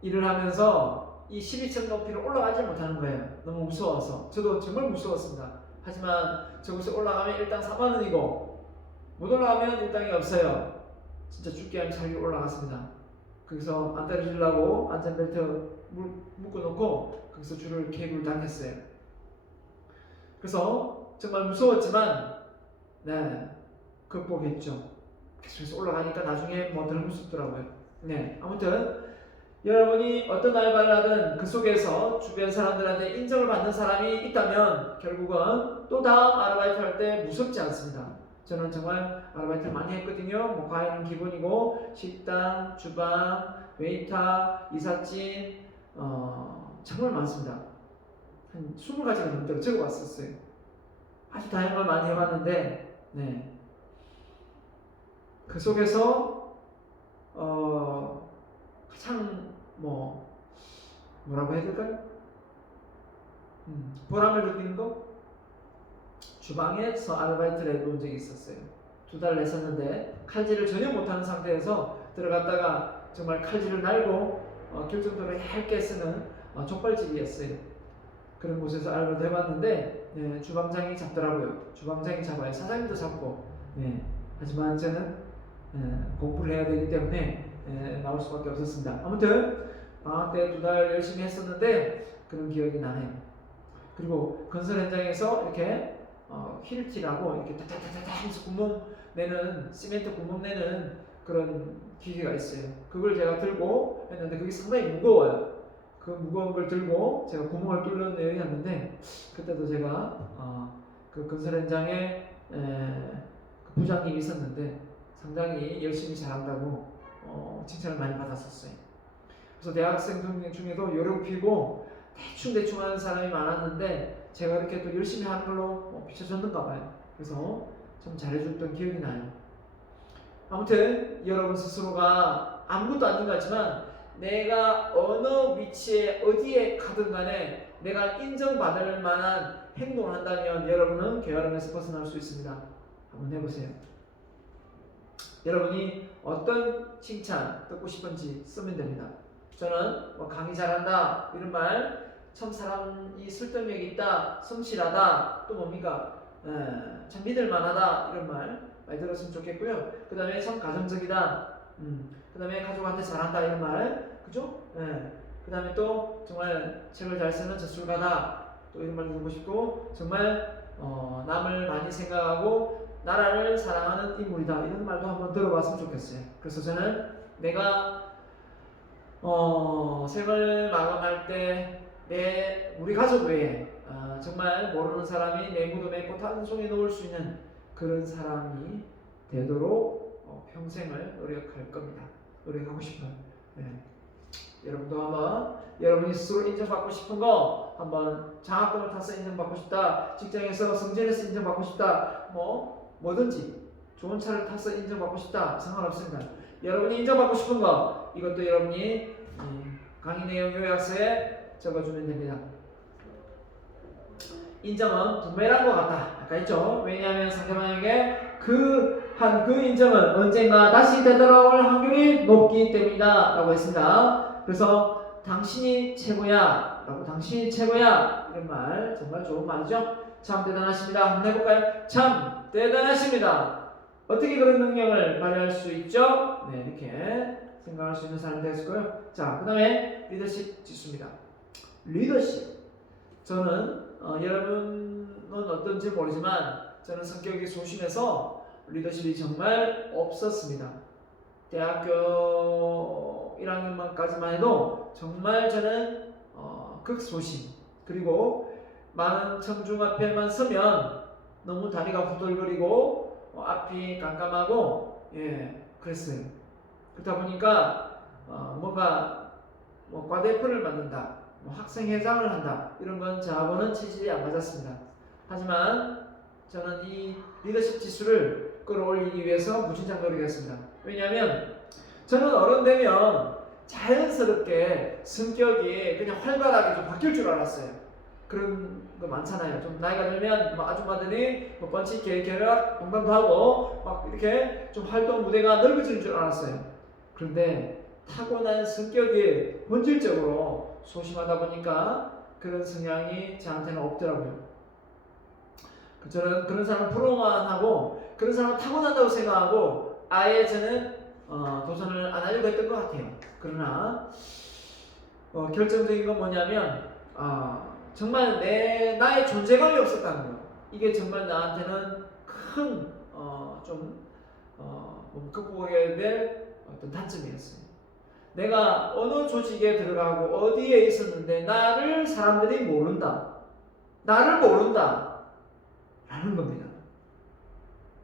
일을 하면서 이 12층 높이를 올라가지 못하는 거예요. 너무 무서워서. 저도 정말 무서웠습니다. 하지만 저곳에 올라가면 일당 4만원이고 못 올라가면 일당이 없어요. 진짜 죽게 하면 살기 올라갔습니다. 거기서 안 떨어지려고 안전벨트 묶어놓고 거기서 줄을 케이블 당겼어요. 그래서 정말 무서웠지만 극복했죠. 그래서 올라가니까 나중에 덜 무섭더라고요. 아무튼 여러분이 어떤 알바를 하든 그 속에서 주변 사람들한테 인정을 받는 사람이 있다면 결국은 또 다음 아르바이트 할 때 무섭지 않습니다. 저는 정말 아르바이트를 많이 했거든요. 뭐 과외는 기본이고 식당, 주방, 웨이터, 이삿짐 정말 많습니다. 한 20가지가 넘도록 적어봤었어요. 아주 다양한 걸 많이 해봤는데 네. 그 속에서 가장 뭐라고 해야 될까요? 보람을 느끼는 거? 주방에서 아르바이트를 해본 적이 있었어요. 2달 냈었는데 칼질을 전혀 못하는 상태에서 들어갔다가 정말 칼질을 날고 결정적으로 얇게 쓰는 족발집이었어요. 그런 곳에서 알바를 해봤는데 네, 주방장이 잡더라고요. 주방장이 잡아요. 사장님도 잡고 네, 하지만 저는 공부를 해야 되기 때문에 나올 수밖에 없었습니다. 아무튼 방학 때 2달 열심히 했었는데 그런 기억이 나네요. 그리고 건설 현장에서 이렇게 힐티라고 이렇게 타타타타 하면서 구멍 내는 시멘트 구멍 내는 그런 기계가 있어요. 그걸 제가 들고 했는데 그게 상당히 무거워요. 그 무거운 걸 들고 제가 구멍을 뚫는 일이었는데 그때도 제가 그 건설 현장에 그 부장님이 있었는데 상당히 열심히 잘한다고 칭찬을 많이 받았었어요. 그래서 대학생 중에도 요령피고 대충 하는 사람이 많았는데 제가 이렇게 또 열심히 하는 걸로 비춰졌는가 봐요. 그래서 좀 잘해줬던 기억이 나요. 아무튼 여러분 스스로가 아무것도 아닌 것 같지만 내가 어느 위치에 어디에 가든 간에 내가 인정받을 만한 행동을 한다면 여러분은 게으름에서 벗어날 수 있습니다. 한번 해보세요. 여러분이 어떤 칭찬 듣고 싶은지 쓰면 됩니다. 저는 강의 잘한다 이런 말, 참 사람이 설득력이 있다, 성실하다, 또 뭡니까? 참 믿을만하다 이런 말 많이 들었으면 좋겠고요. 그 다음에 참 가정적이다, 그 다음에 가족한테 잘한다 이런 말, 그죠? 그 다음에 또 정말 책을 잘 쓰는 저술가다 또 이런 말 듣고 싶고 정말 남을 많이 생각하고 나라를 사랑하는 인물이다 이런 말도 한번 들어봤으면 좋겠어요. 그래서 저는 내가 생을 마감할 때 우리 가족 외에 정말 모르는 사람이 내 무덤에 꽃 한 송이 놓을 수 있는 그런 사람이 되도록 평생을 노력할 겁니다. 노력하고 싶어요. 여러분도 한번 여러분이 스스로 인정받고 싶은 거 한번 장학금을 타서 인정받고 싶다, 직장에서 승진해서 인정받고 싶다, 뭐든지 좋은 차를 타서 인정받고 싶다 상관없습니다. 여러분이 인정받고 싶은 거 이것도 여러분이 강의 내용 요약서에 적어주면 됩니다. 인정은 부메랑과 같다 아까 했죠. 왜냐하면 상대방에게 그 인정은 언젠가 다시 되돌아올 확률이 높기 때문이다 라고 했습니다. 그래서 당신이 최고야 라고, 당신이 최고야 이런 말 정말 좋은 말이죠. 참 대단하십니다. 한번 해볼까요? 참 대단하십니다. 어떻게 그런 능력을 발휘할 수 있죠? 네, 이렇게 생각할 수 있는 사람이 됐을 거예요. 자, 그 다음에 리더십 지수입니다. 리더십. 저는 여러분은 어떤지 모르지만 저는 성격이 소심해서 리더십이 정말 없었습니다. 대학교 1학년까지만 해도 정말 저는 극소심, 그리고 많은 청중 앞에만 서면 너무 다리가 후들거리고 앞이 깜깜하고 그랬어요. 그러다 보니까 뭔가 과대표를 맡는다, 학생회장을 한다 이런 건 저하고는 체질이 안 맞았습니다. 하지만 저는 이 리더십 지수를 끌어올리기 위해서 무진장 노력했습니다. 왜냐하면 저는 어른 되면 자연스럽게 성격이 그냥 활발하게 좀 바뀔 줄 알았어요. 그런 거 많잖아요. 좀 나이가 들면 아줌마들이 번치 개락 농담도 하고 막 이렇게 좀 활동 무대가 넓어지는 줄 알았어요. 그런데 타고난 성격이 본질적으로 소심하다 보니까 그런 성향이 저한테는 없더라고요. 저는 그런 사람을 부러워만 하고 그런 사람을 타고난다고 생각하고 아예 저는 도전을 안 하려고 했던 것 같아요. 그러나 결정적인 건 뭐냐면 정말 나의 존재감이 없었다는 거예요. 이게 정말 나한테는 큰 극복해야 될 어떤 단점이었어요. 내가 어느 조직에 들어가고 어디에 있었는데 나를 사람들이 모른다, 나를 모른다 라는 겁니다.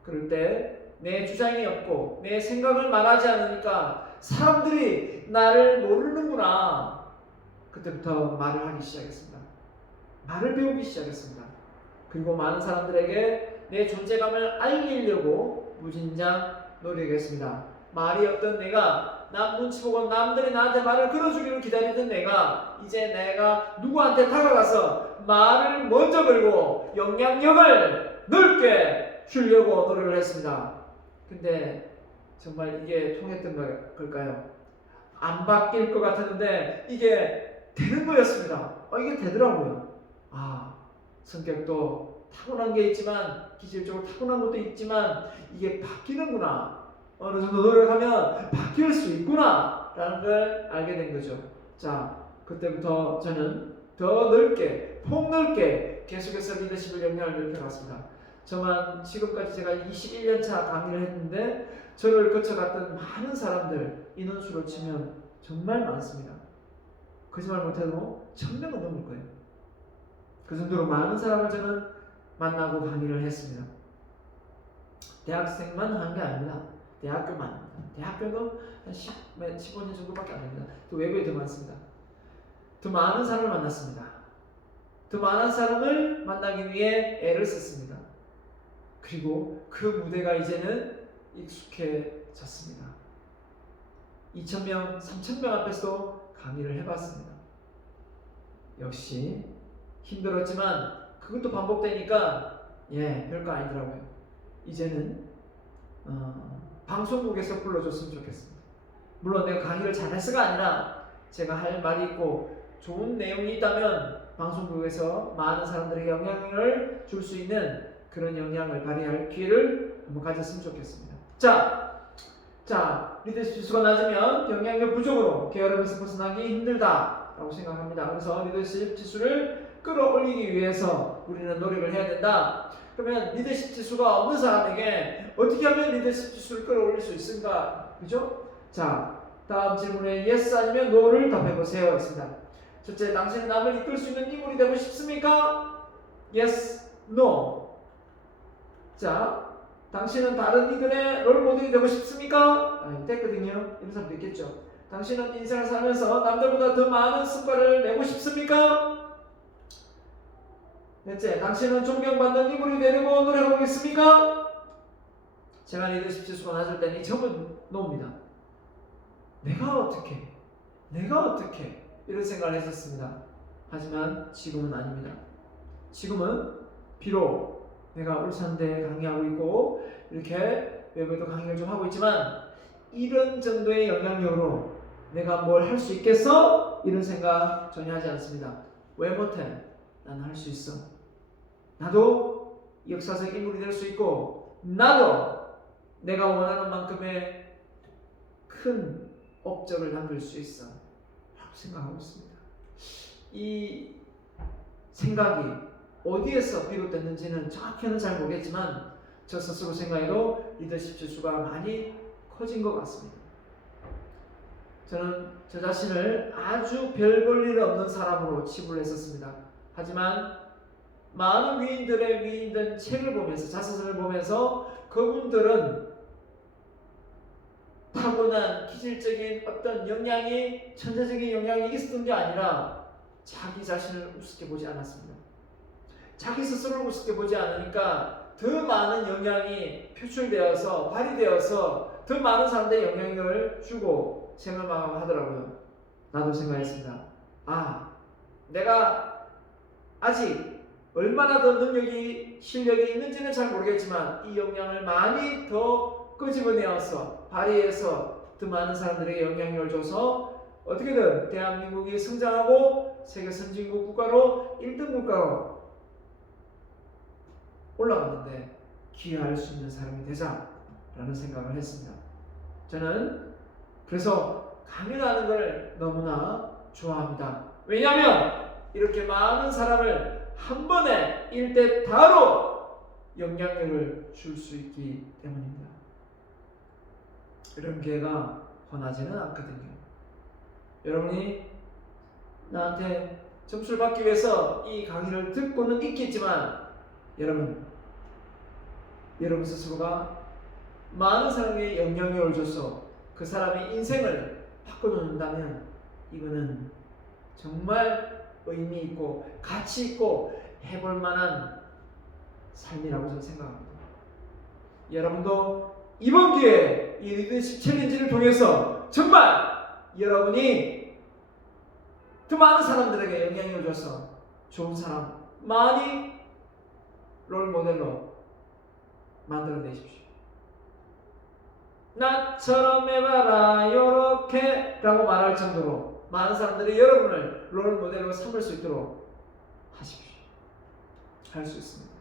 그럴 때 내 주장이 없고 내 생각을 말하지 않으니까 사람들이 나를 모르는구나. 그때부터 말을 하기 시작했습니다. 말을 배우기 시작했습니다. 그리고 많은 사람들에게 내 존재감을 알리려고 무진장 노력했습니다. 말이 없던 내가, 남 눈치 보고 남들이 나한테 말을 걸어주기를 기다리던 내가, 이제 내가 누구한테 다가가서 말을 먼저 걸고 영향력을 넓게 주려고 노력을 했습니다. 근데 정말 이게 통했던 걸까요? 안 바뀔 것 같았는데 이게 되는 거였습니다. 이게 되더라고요. 성격도 타고난 게 있지만, 기질적으로 타고난 것도 있지만 이게 바뀌는구나. 어느 정도 노력하면 바뀔 수 있구나 라는 걸 알게 된 거죠. 자, 그때부터 저는 더 넓게, 폭넓게 계속해서 리더십을 영향을 넓혀갔습니다. 저만 지금까지 제가 21년차 강의를 했는데 저를 거쳐갔던 많은 사람들 인원수로 치면 정말 많습니다. 거짓말 못해도 1000명은 넘을 거예요. 그 정도로 많은 사람을 저는 만나고 강의를 했습니다. 대학생만 한 게 아닙니다. 대학교만. 대학교도 한 15년 정도밖에 안 됩니다. 또 외부에 더 많습니다. 더 많은 사람을 만났습니다. 더 많은 사람을 만나기 위해 애를 썼습니다. 그리고 그 무대가 이제는 익숙해졌습니다. 2000명, 3000명 앞에서도 강의를 해봤습니다. 역시 힘들었지만 그것도 반복되니까 별거 아니더라고요. 이제는 방송국에서 불러줬으면 좋겠습니다. 물론 내가 강의를 잘해서가 아니라 제가 할 말이 있고 좋은 내용이 있다면 방송국에서 많은 사람들에게 영향을 줄 수 있는 그런 영향을 발휘할 기회를 한번 가졌으면 좋겠습니다. 자, 리더십 지수가 낮으면 영향력 부족으로 게으름에서 벗어나기 힘들다라고 생각합니다. 그래서 리더십 지수를 끌어올리기 위해서 우리는 노력을 해야 된다. 그러면 리더십 지수가 없는 사람에게 어떻게 하면 리더십 지수를 끌어올릴 수 있을까? 그죠? 자, 다음 질문에 yes 아니면 no를 답해보세요. 있습니다. 첫째, 당신은 남을 이끌 수 있는 인물이 되고 싶습니까? yes, no. 자, 당신은 다른 이들의 롤모델이 되고 싶습니까? 됐거든요. 이런 사람도 있겠죠. 당신은 인생을 살면서 남들보다 더 많은 성과를 내고 싶습니까? 넷째, 당신은 존경받는 인물이 되려고 노력하고 있습니까? 제가 리더십 지수가 낮을 때는 이 점은 노입니다. 내가 어떻게 이런 생각을 했었습니다. 하지만 지금은 아닙니다. 지금은 비록 내가 울산대 강의하고 있고 이렇게 외부에도 강의를 좀 하고 있지만 이런 정도의 영향력으로 내가 뭘 할 수 있겠어? 이런 생각 전혀 하지 않습니다. 왜 못해? 나는 할 수 있어. 나도 역사적 인물이 될 수 있고 나도 내가 원하는 만큼의 큰 업적을 남길 수 있어 라고 생각하고 있습니다. 이 생각이 어디에서 비롯됐는지는 정확히는 잘 모르겠지만 저 스스로 생각해도 리더십 지수가 많이 커진 것 같습니다. 저는 저 자신을 아주 별 볼 일 없는 사람으로 치부를 했었습니다. 하지만 많은 위인들의 위인된 책을 보면서, 자서전을 보면서 그분들은 타고난 기질적인 어떤 영향이, 천재적인 영향이 있었던 게 아니라 자기 자신을 우습게 보지 않았습니다. 자기 스스로를 우습게 보지 않으니까 더 많은 영향이 표출되어서, 발휘되어서 더 많은 사람들의 영향력을 주고 생각만 하더라고요. 나도 생각했습니다. 내가 아직 얼마나 더 능력이, 실력이 있는지는 잘 모르겠지만 이 영향을 많이 더 끄집어내어서 발휘해서 더 많은 사람들에게 영향력을 줘서 어떻게든 대한민국이 성장하고 세계 선진국 국가로 1등 국가로 올라가는데 기여할 수 있는 사람이 되자라는 생각을 했습니다. 저는 그래서 강연하는 걸 너무나 좋아합니다. 왜냐하면 이렇게 많은 사람을 한 번에 1대 다로 영향력을 줄 수 있기 때문입니다. 이런 기회가 흔하지는 않거든요. 여러분이 나한테 점수를 받기 위해서 이 강의를 듣고는 있겠지만 여러분 여러분 스스로가 많은 사람에게 영향력을 줘서 그 사람의 인생을 바꿔놓는다면 이거는 정말 의미 있고 가치 있고 해볼 만한 삶이라고 저는 생각합니다. 여러분도 이번 기회에 이 리더십 챌린지를 통해서 정말 여러분이 더 많은 사람들에게 영향력을 줘서 좋은 사람 많이 롤모델로 만들어내십시오. 나처럼 해봐라 요렇게 라고 말할 정도로 많은 사람들이 여러분을 롤모델로 삼을 수 있도록 하십시오. 할 수 있습니다.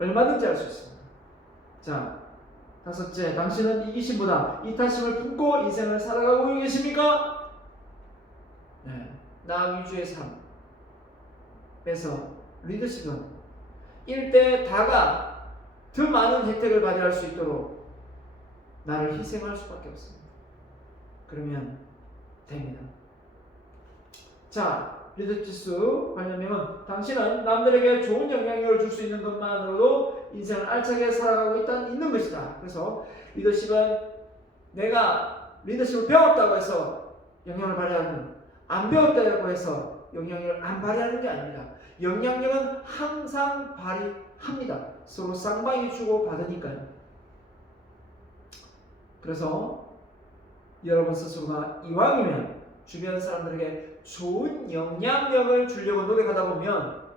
얼마든지 할 수 있습니다. 자, 다섯째, 당신은 이기심보다 이타심을 품고 인생을 살아가고 계십니까? 네, 나 위주의 삶에서 리더십은 1대 다가 더 많은 혜택을 발휘할 수 있도록 나를 희생할 수밖에 없습니다. 그러면 됩니다. 자, 리더십 지수 관련명은 당신은 남들에게 좋은 영향력을 줄 수 있는 것만으로도 인생을 알차게 살아가고 있는 것이다. 그래서 리더십은 내가 리더십을 배웠다고 해서 영향을 발휘하는, 안 배웠다고 해서 영향력을 안 발휘하는 게 아닙니다. 영향력은 항상 발휘합니다. 서로 쌍방이 주고 받으니까요. 그래서 여러분 스스로가 이왕이면 주변 사람들에게 좋은 영향력을 주려고 노력하다 보면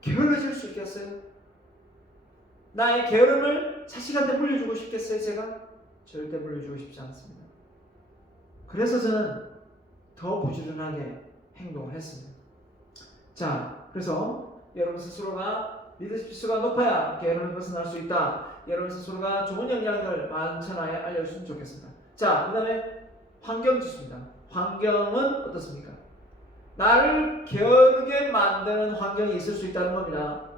게을러질 수 있겠어요? 나의 게으름을 자식한테 물려주고 싶겠어요? 제가? 절대 물려주고 싶지 않습니다. 그래서 저는 더 부지런하게 행동을 했습니다. 자, 그래서 여러분 스스로가 리더십 지수가 높아야 게으름을 벗어날 수 있다. 여러분 스스로가 좋은 영향력을 만천하에 알려주시면 좋겠습니다. 자, 그 다음에 환경지수입니다. 환경은 어떻습니까? 나를 게으르게 만드는 환경이 있을 수 있다는 겁니다.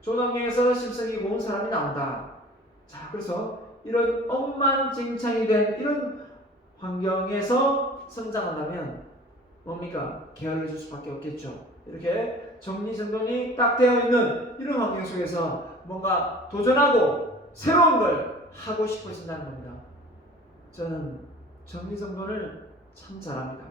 좋은 환경에서 심성이 고운 사람이 나온다. 자, 그래서 이런 억만장창이 된 이런 환경에서 성장한다면 뭡니까? 게을러질 수밖에 없겠죠. 이렇게 정리정돈이 딱 되어 있는 이런 환경 속에서 뭔가 도전하고 새로운 걸 하고 싶어진다는 겁니다. 저는 정리정돈을 참 잘합니다.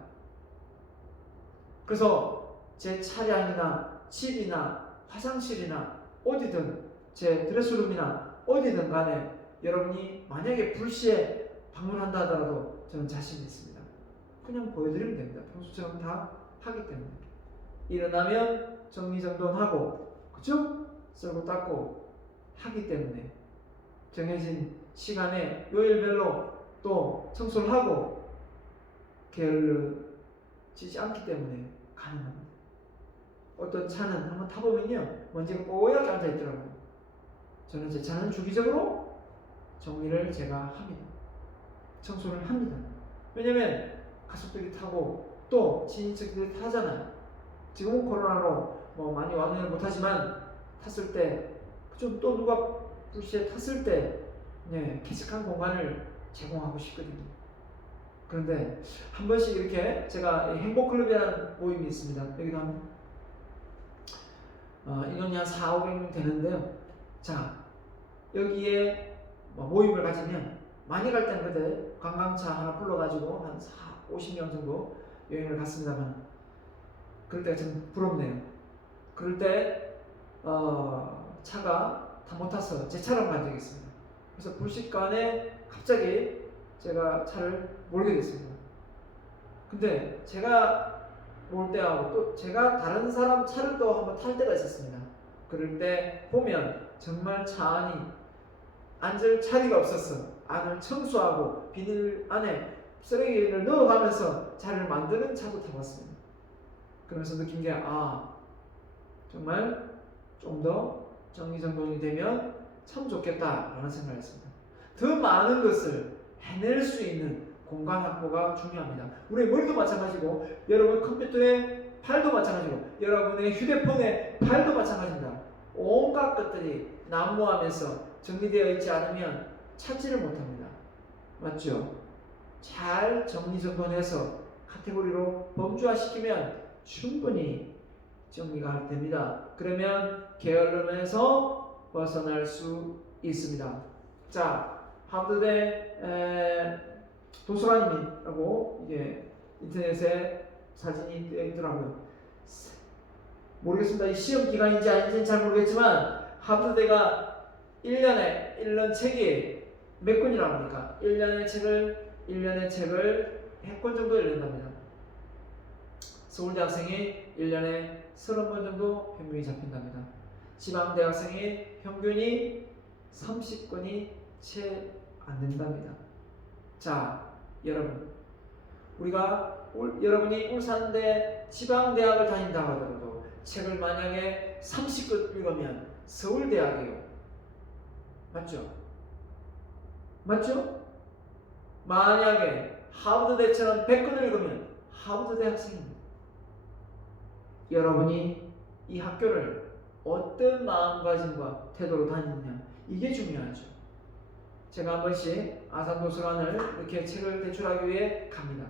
그래서 제 차량이나 집이나 화장실이나 어디든 제 드레스룸이나 어디든 간에 여러분이 만약에 불시에 방문한다 하더라도 저는 자신이 있습니다. 그냥 보여드리면 됩니다. 평소처럼 다 하기 때문에. 일어나면 정리정돈하고, 그죠? 썰고 닦고 하기 때문에 정해진 시간에 요일별로 또 청소를 하고 게을러지지 않기 때문에 가능합니다. 어떤 차는 한번 타보면요 먼지가 뽀얗게 앉아있더라고요. 저는 제 차는 주기적으로 정리를 제가 합니다. 청소를 합니다. 왜냐면 가족들이 타고 또 친인척들이 타잖아요. 지금은 코로나로 뭐 많이 왕래를 못하지만 탔을 때 좀 또 누가 불시에 탔을 때 쾌적한 공간을 제공하고 싶거든요. 그런데 한 번씩 이렇게 제가 행복클럽이라는 모임이 있습니다. 여기도 한 인원이 한 400~500명 되는데요. 자, 여기에 모임을 가지면 많이 갈 때는 그때 관광차 하나 불러가지고 한 50명 정도 여행을 갔습니다만 그럴 때가 좀 부럽네요. 그럴 때 차가 다 못 타서 제 차로 간 적이 있습니다. 그래서 불식간에 갑자기 제가 차를 몰게 됐습니다. 근데 제가 몰 때하고 또 제가 다른 사람 차를 또 한번 탈 때가 있었습니다. 그럴 때 보면 정말 차 안이 앉을 자리가 없어서 안을 청소하고 비닐 안에 쓰레기를 넣어가면서 차를 만드는 차도 타봤습니다. 그러면서 느낀 게 정말 좀 더 정리정돈이 되면 참 좋겠다라는 생각을 했습니다. 더 많은 것을 해낼 수 있는 공간 확보가 중요합니다. 우리의 머리도 마찬가지고 여러분 컴퓨터의 팔도 마찬가지고 여러분의 휴대폰의 팔도 마찬가지입니다. 온갖 것들이 난무하면서 정리되어 있지 않으면 찾지를 못합니다. 맞죠? 잘 정리정돈해서 카테고리로 범주화시키면 충분히 정리가 됩니다. 그러면 게을름에서 벗어날 수 있습니다. 자, 하버드대 도서관이라고 이게 인터넷에 사진이 뜨 있더라고요. 모르겠습니다. 이 시험 기간인지 아닌지는 잘 모르겠지만 하버드대가 1년 책이 몇 권이라고 합니까? 1년의 책을 100권 정도 읽는답니다. 서울대 학생이 1년에 30권 정도 평균이 잡힌답니다. 지방대 학생이 평균이 30권이 채 안 된답니다. 자, 여러분, 여러분이 울산대 지방대학을 다닌다고 하더라도 책을 만약에 30권 읽으면 서울대학이에요. 맞죠? 맞죠? 만약에 하버드대처럼 100권을 읽으면 하버드대 학생입니다. 여러분이 이 학교를 어떤 마음가짐과 태도로 다니느냐, 이게 중요하죠. 제가 한 번씩 아산도서관을 이렇게 책을 대출하기 위해 갑니다.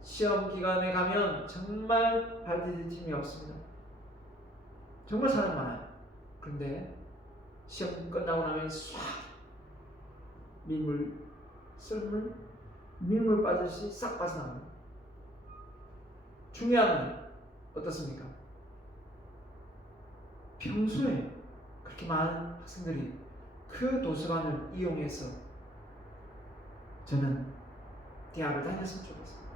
시험 기간에 가면 정말 발 디딜 틈이 없습니다. 정말 사람 많아요. 그런데 시험 끝나고 나면 쏴 민물 빠지듯이 싹 빠져나갑니다. 중요한 건 어떻습니까? 평소에 그렇게 많은 학생들이 그 도서관을 이용해서 저는 대학을 다녔으면 좋겠습니다.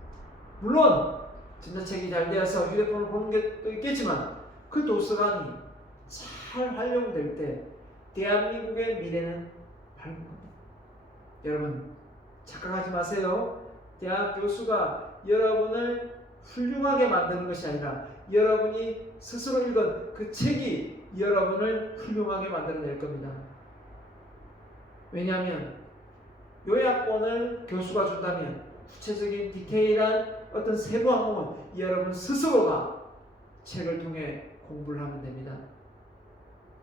물론 전자책이 잘 되어서 휴대폰을 보는 게 또 있겠지만 그 도서관이 잘 활용될 때 대한민국의 미래는 밝은 겁니다. 여러분, 착각하지 마세요. 대학 교수가 여러분을 훌륭하게 만드는 것이 아니라 여러분이 스스로 읽은 그 책이 여러분을 훌륭하게 만들어낼 겁니다. 왜냐하면 요약본을 교수가 준다면 구체적인 디테일한 어떤 세부 항목은 여러분 스스로가 책을 통해 공부를 하면 됩니다.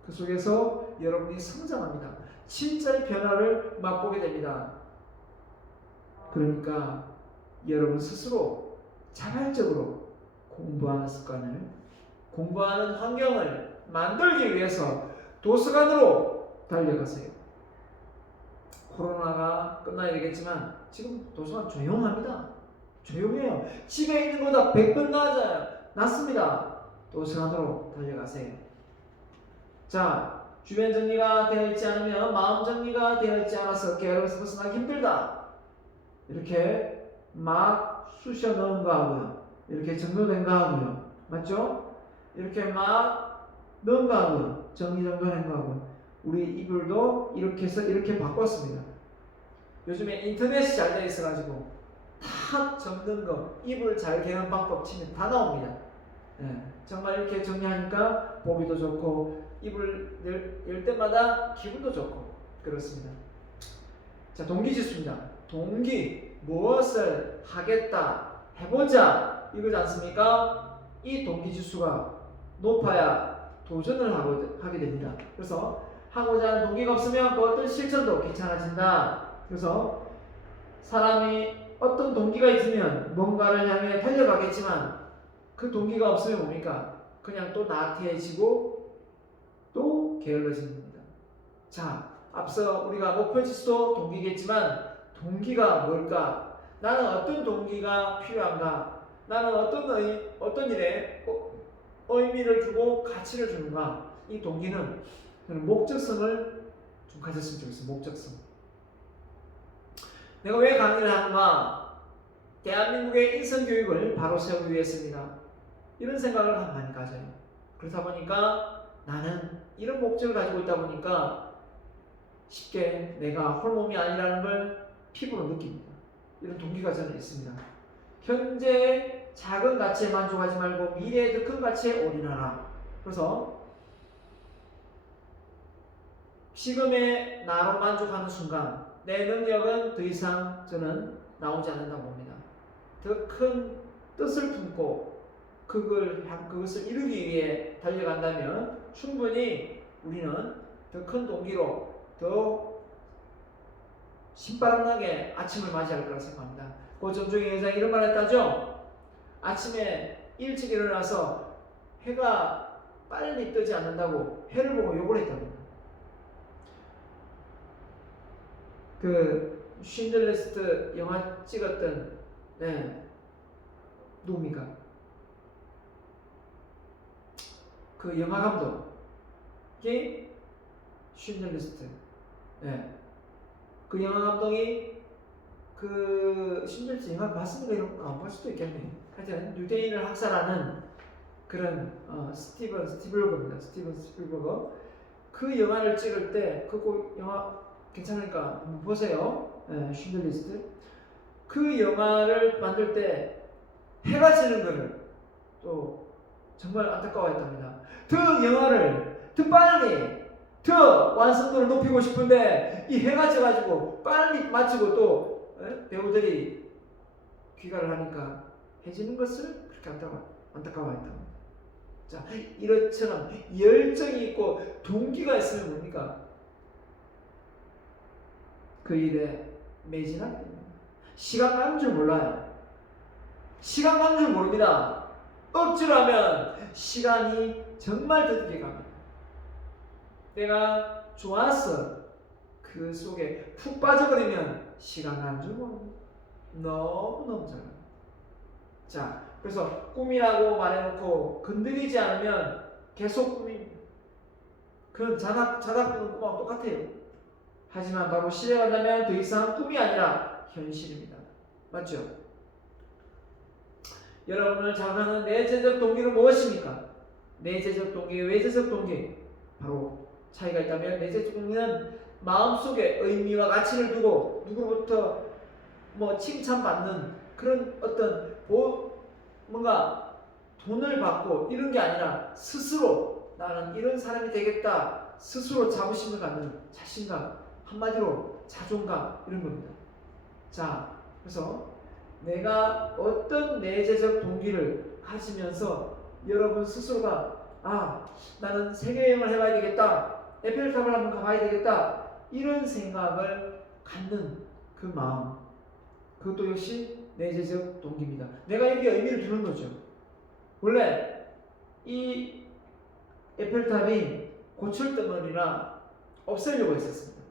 그 속에서 여러분이 성장합니다. 진짜의 변화를 맛보게 됩니다. 그러니까 여러분 스스로 자발적으로 공부하는 습관을, 공부하는 환경을 만들기 위해서 도서관으로 달려가세요. 코로나가 끝나야 되겠지만 지금 도서관 조용합니다. 조용해요. 집에 있는 것보다 100번 낫습니다. 도서관으로 달려가세요. 자, 주변 정리가 되어 있지 않으면 마음 정리가 되어 있지 않아서 게으름에서 벗어나기 힘들다. 이렇게 막 쑤셔 넣은 거 하고요. 이렇게 정돈된 거 하고요. 맞죠? 이렇게 막 넣은 거 하고요. 정리 정돈된 거 하고요. 우리 이불도 이렇게 해서 이렇게 바꿨습니다. 요즘에 인터넷이 잘 되어 있어가지고 다 접는 거, 이불 잘 개는 방법 치면 다 나옵니다. 네, 정말 이렇게 정리하니까 보기도 좋고 이불 열 때마다 기분도 좋고 그렇습니다. 자, 동기지수입니다. 동기, 무엇을 하겠다, 해보자 이거지 않습니까? 이 동기지수가 높아야 도전을 하게 됩니다. 그래서 하고자 하는 동기가 없으면 그 어떤 실천도 귀찮아진다. 그래서 사람이 어떤 동기가 있으면 뭔가를 향해 달려가겠지만 그 동기가 없으면 뭡니까? 그냥 또 나태해지고 또 게을러지는 겁니다. 자, 앞서 우리가 목표지수도 동기겠지만 동기가 뭘까? 나는 어떤 동기가 필요한가? 나는 어떤 일에 의미를 주고 가치를 주는가? 이 동기는 목적성을 좀 가졌으면 좋겠어요. 목적성. 내가 왜 강의를 하는가? 대한민국의 인성교육을 바로 세우기 위해서입니다. 이런 생각을 많이 가져요. 그렇다 보니까 나는 이런 목적을 가지고 있다 보니까 쉽게 내가 홀몸이 아니라는 걸 피부로 느낍니다. 이런 동기가 저는 있습니다. 현재의 작은 가치에 만족하지 말고 미래의 더 큰 가치에 올인하라. 그래서 지금의 나로 만족하는 순간 내 능력은 더 이상 저는 나오지 않는다고 봅니다. 더 큰 뜻을 품고 그것을 이루기 위해 달려간다면 충분히 우리는 더 큰 동기로 더 신바람나게 아침을 맞이할 거라 생각합니다. 그 정종희 회장이 이런 말 했다죠? 아침에 일찍 일어나서 해가 빨리 뜨지 않는다고 해를 보고 욕을 했답니다. 그 쉰들리스트 영화 찍었던 누굽니까? 그 영화 감독이 쉰들리스트. 그 영화 감독이 그 쉰들리스트 영화 봤으니까 이런 거 안 볼 수도 있겠네. 하여튼 유대인을 학살하는 그런 스티븐 스필버그입니다. 스티븐 스필버그. 그 영화를 찍을 때 그거 영화 괜찮으니까 한번 보세요. 쉰들리스트. 그 영화를 만들 때 해가 지는 거를 또 정말 안타까워했답니다. 더 영화를 더 빨리 더 완성도를 높이고 싶은데 이 해가 져가지고 빨리 마치고 또 배우들이 귀가를 하니까 해지는 것을 그렇게 안타까워했답니다. 자, 이것처럼 열정이 있고 동기가 있으면 뭡니까? 그 일에 매진하게 됩니다. 시간 가는 줄 몰라요. 시간 가는 줄 모릅니다. 억지로 하면 시간이 정말 더디게 갑니다. 내가 좋았어. 그 속에 푹 빠져버리면 시간 가는 줄 모릅니다. 너무너무 잘 갑니다. 자, 그래서 꿈이라고 말해놓고 건드리지 않으면 계속 꿈입니다. 그건 자다 꾸는 꿈하고 똑같아요. 하지만 바로 실행한다면 더 이상 꿈이 아니라 현실입니다. 맞죠? 여러분을 자극하는 내재적 동기는 무엇입니까? 내재적 동기, 외재적 동기. 바로 차이가 있다면 내재적 동기는 마음속에 의미와 가치를 두고 누구부터 칭찬받는 그런 어떤 뭔가 돈을 받고 이런 게 아니라 스스로 나는 이런 사람이 되겠다. 스스로 자부심을 갖는 자신감, 한마디로 자존감 이런 겁니다. 자, 그래서 내가 어떤 내재적 동기를 가지면서 여러분 스스로가 나는 세계여행을 해봐야 되겠다. 에펠탑을 한번 가봐야 되겠다. 이런 생각을 갖는 그 마음, 그것도 역시 내재적 동기입니다. 내가 여기에 의미를 두는 거죠. 원래 이 에펠탑이 고철덩어리라 없애려고 했었습니다.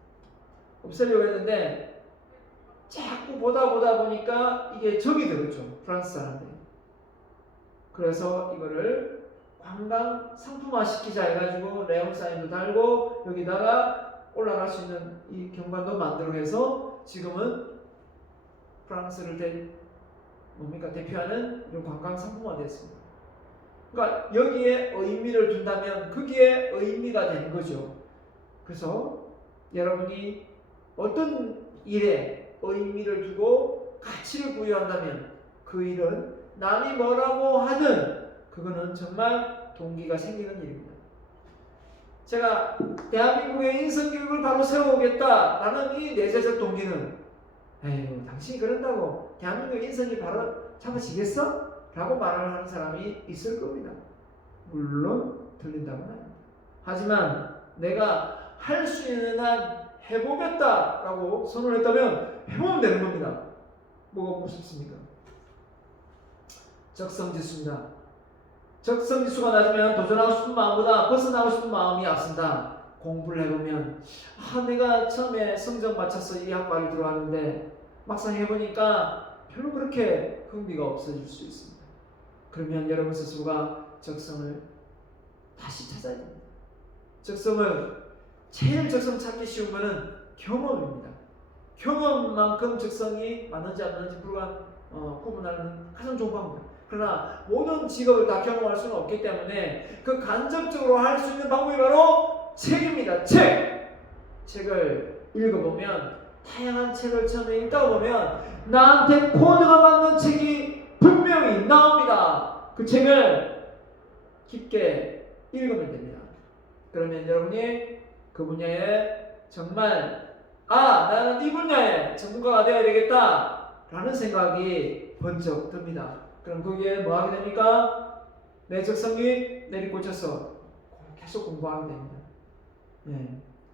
없애려고 했는데 자꾸 보다 보니까 이게 적이 들었죠. 프랑스 사람들이. 그래서 이거를 관광 상품화 시키자 해가지고 레옹 사인도 달고 여기다가 올라갈 수 있는 이 경관도 만들어 해서 지금은 프랑스를 대표하는 이런 관광 상품화 됐습니다. 그러니까 여기에 의미를 둔다면 그게 의미가 되는 거죠. 그래서 여러분이 어떤 일에 의미를 두고 가치를 부여한다면 그 일은 남이 뭐라고 하든 그거는 정말 동기가 생기는 일입니다. 제가 대한민국의 인성교육을 바로 세워오겠다라는 이 내재적 동기는 에휴, 당신이 그런다고 대한민국 인성이 바로 잡아지겠어? 라고 말을 하는 사람이 있을 겁니다. 물론 틀린다고는 아닙니다. 하지만 내가 할 수 있는 한 해보겠다라고 선언을 했다면 해보면 되는 겁니다. 뭐가 무섭습니까? 적성지수입니다. 적성지수가 낮으면 도전하고 싶은 마음보다 벗어나고 싶은 마음이 앞선다. 공부를 해보면 내가 처음에 성적 맞춰서 이 학과를 들어왔는데 막상 해보니까 별로 그렇게 흥미가 없어질 수 있습니다. 그러면 여러분 스스로가 적성을 다시 찾아야 됩니다. 제일 적성 찾기 쉬운 것은 경험입니다. 경험만큼 적성이 맞는지 안 맞는지 구분하는 가장 좋은 방법입니다. 그러나 모든 직업을 다 경험할 수는 없기 때문에 그 간접적으로 할 수 있는 방법이 바로 책입니다. 책을 읽어보면 다양한 책을 처음에 읽다 보면 나한테 코드가 맞는 책이 분명히 나옵니다. 그 책을 깊게 읽으면 됩니다. 그러면 여러분이 그 분야에 정말 나는 이 분야에 전문가가 되어야 되겠다 라는 생각이 번쩍 듭니다. 그럼 거기에 뭐 하게 됩니까? 내 적성이 내리꽂혀서 계속 공부하게 됩니다.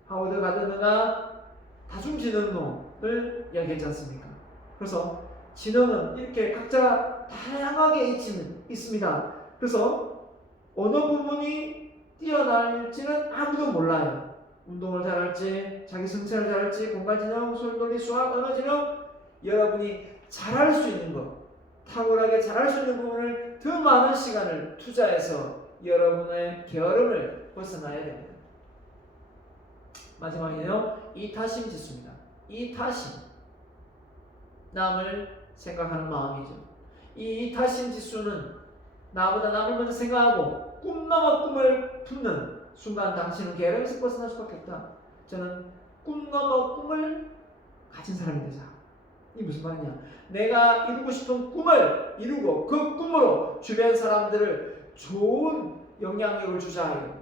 하워드 가드너가 다중지능론을 이야기했지 않습니까? 그래서 지능은 이렇게 각자 다양하게 있습니다. 그래서 어느 부분이 뛰어날지는 아무도 몰라요. 운동을 잘할지, 자기 성찰을 잘할지, 공간지능, 소용돌이, 수학, 언어지능, 여러분이 잘할 수 있는 것, 탁월하게 잘할 수 있는 부분을 더 많은 시간을 투자해서 여러분의 게으름을 벗어나야 됩니다. 마지막이네요. 이타심 지수입니다. 이타심, 남을 생각하는 마음이죠. 이 이타심 지수는 나보다 남을 먼저 생각하고 꿈 넘어 꿈을 품는 순간 당신은 게으름에서 벗어날 수밖에 없다. 저는 꿈 넘어 꿈을 가진 사람이 되자. 이게 무슨 말이냐? 내가 이루고 싶은 꿈을 이루고 그 꿈으로 주변 사람들을 좋은 영향력을 주자.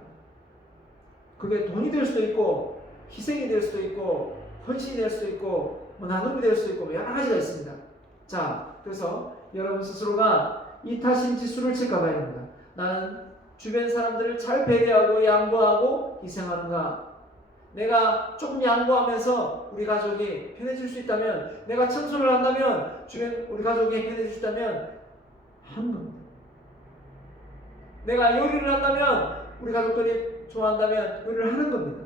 그게 돈이 될 수도 있고 희생이 될 수도 있고 헌신이 될 수도 있고 뭐 나눔이 될 수도 있고 여러 가지가 있습니다. 자, 그래서 여러분 스스로가 이타심 지수를 체크해봐야 됩니다. 나는 주변 사람들을 잘 배려하고 양보하고 희생하는가? 내가 조금 양보하면서 우리 가족이 편해질 수 있다면, 내가 청소를 한다면 주변 우리 가족이 편해질 수 있다면 하는 겁니다. 내가 요리를 한다면 우리 가족들이 좋아한다면 요리를 하는 겁니다.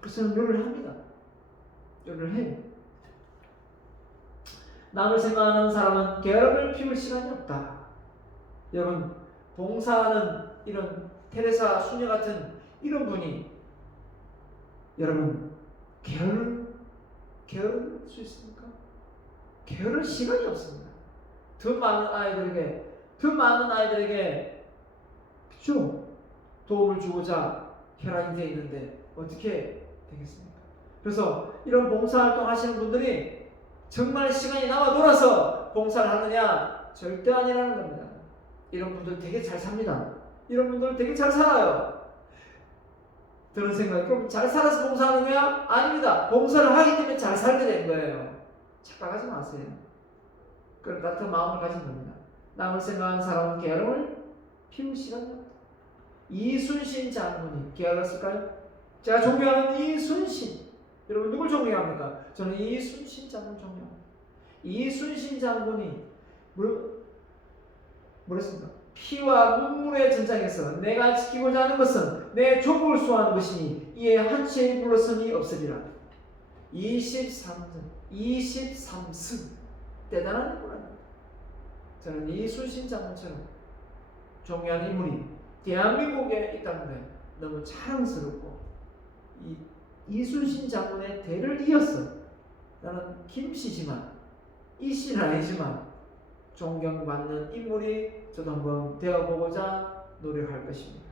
그래서 저는 요리를 합니다. 요리를 해요. 남을 생각하는 사람은 게으름을 피울 시간이 없다. 여러분, 봉사하는 이런 테레사 수녀 같은 이런 분이 여러분 게으를 수 있습니까? 게으를 시간이 없습니다. 더 많은 아이들에게 그죠? 도움을 주고자 혈안이 되어 있는데 어떻게 되겠습니까? 그래서 이런 봉사활동 하시는 분들이 정말 시간이 남아 돌아서 봉사를 하느냐? 절대 아니라는 겁니다. 이런 분들 되게 잘 삽니다. 이런 분들 되게 잘 살아요. 드는 생각이, 그럼 잘 살아서 봉사하는 거야? 아닙니다. 봉사를 하기 때문에 잘 살게 된 거예요. 착각하지 마세요. 그런 같은 마음을 가진 겁니다. 남을 생각하는 사람은 게으름을 피울 시간이 없다. 이순신 장군이 게을렀을까요? 제가 존경하는 이순신, 여러분 누굴 존경합니까? 저는 이순신 장군 존경합니다. 이순신 장군이 뭐랬습니까? 피와 눈물의 전장에서 내가 지키고자 하는 것은 내 조국을 수호하는 것이니 이에 한치의 물러섬이 없으리라. 23승 대단한 인물입니다. 저는 이순신 장군처럼 존경하는 인물이 대한민국에 있다는 게 너무 자랑스럽고, 이순신 장군의 대를 이어서 나는 김씨지만 이씨는 아니지만 존경받는 인물이 저도 한번 되어보고자 노력할 것입니다.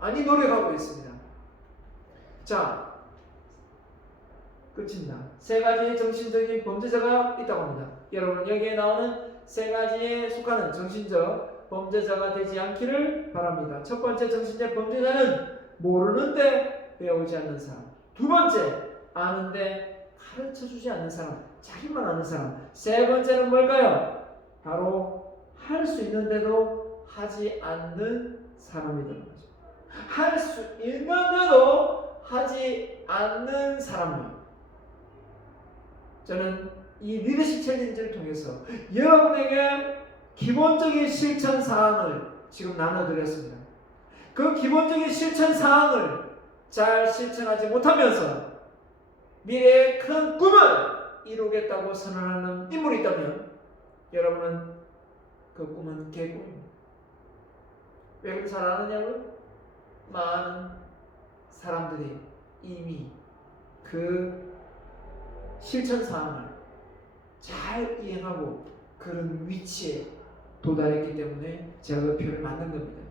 아니, 노력하고 있습니다. 자, 끝입니다. 세 가지의 정신적인 범죄자가 있다고 합니다. 여러분, 여기에 나오는 세 가지에 속하는 정신적 범죄자가 되지 않기를 바랍니다. 첫 번째 정신적 범죄자는 모르는데 배우지 않는 사람. 두 번째, 아는데 가르쳐주지 않는 사람. 자기만 아는 사람. 세 번째는 뭘까요? 바로 할 수 있는데도 하지 않는 사람이 되는 거죠. 할 수 있는데도 하지 않는 사람이에요. 저는 이 리더십 챌린지를 통해서 여러분에게 기본적인 실천 사항을 지금 나눠드렸습니다. 그 기본적인 실천 사항을 잘 실천하지 못하면서 미래의 큰 꿈을 이루겠다고 선언하는 인물이 있다면 여러분은 그 꿈은 개꿈입니다. 왜 그렇게 잘 아느냐고요? 많은 사람들이 이미 그 실천사항을 잘 이행하고 그런 위치에 도달했기 때문에 제가 그 표현을 만든 겁니다.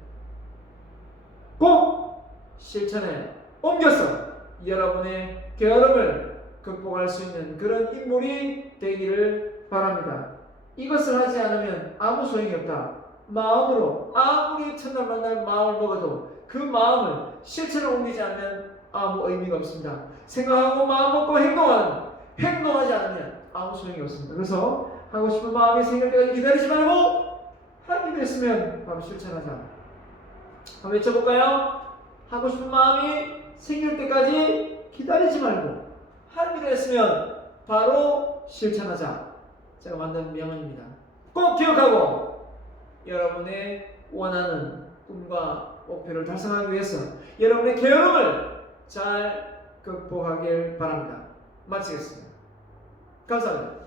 꼭 실천에 옮겨서 여러분의 게으름을 극복할 수 있는 그런 인물이 되기를 바랍니다. 이것을 하지 않으면 아무 소용이 없다. 마음으로 아무리 첫날 만날 마음을 먹어도 그 마음을 실천에 옮기지 않으면 아무 의미가 없습니다. 생각하고 마음 먹고 행동하지 않으면 아무 소용이 없습니다. 그래서 하고 싶은 마음이 생길 때까지 기다리지 말고 하게 됐으면 바로 실천하자. 한번 외쳐볼까요? 하고 싶은 마음이 생길 때까지 기다리지 말고 하기로 했으면 바로 실천하자. 제가 만든 명언입니다. 꼭 기억하고 여러분의 원하는 꿈과 목표를 달성하기 위해서 여러분의 게으름을 잘 극복하길 바랍니다. 마치겠습니다. 감사합니다.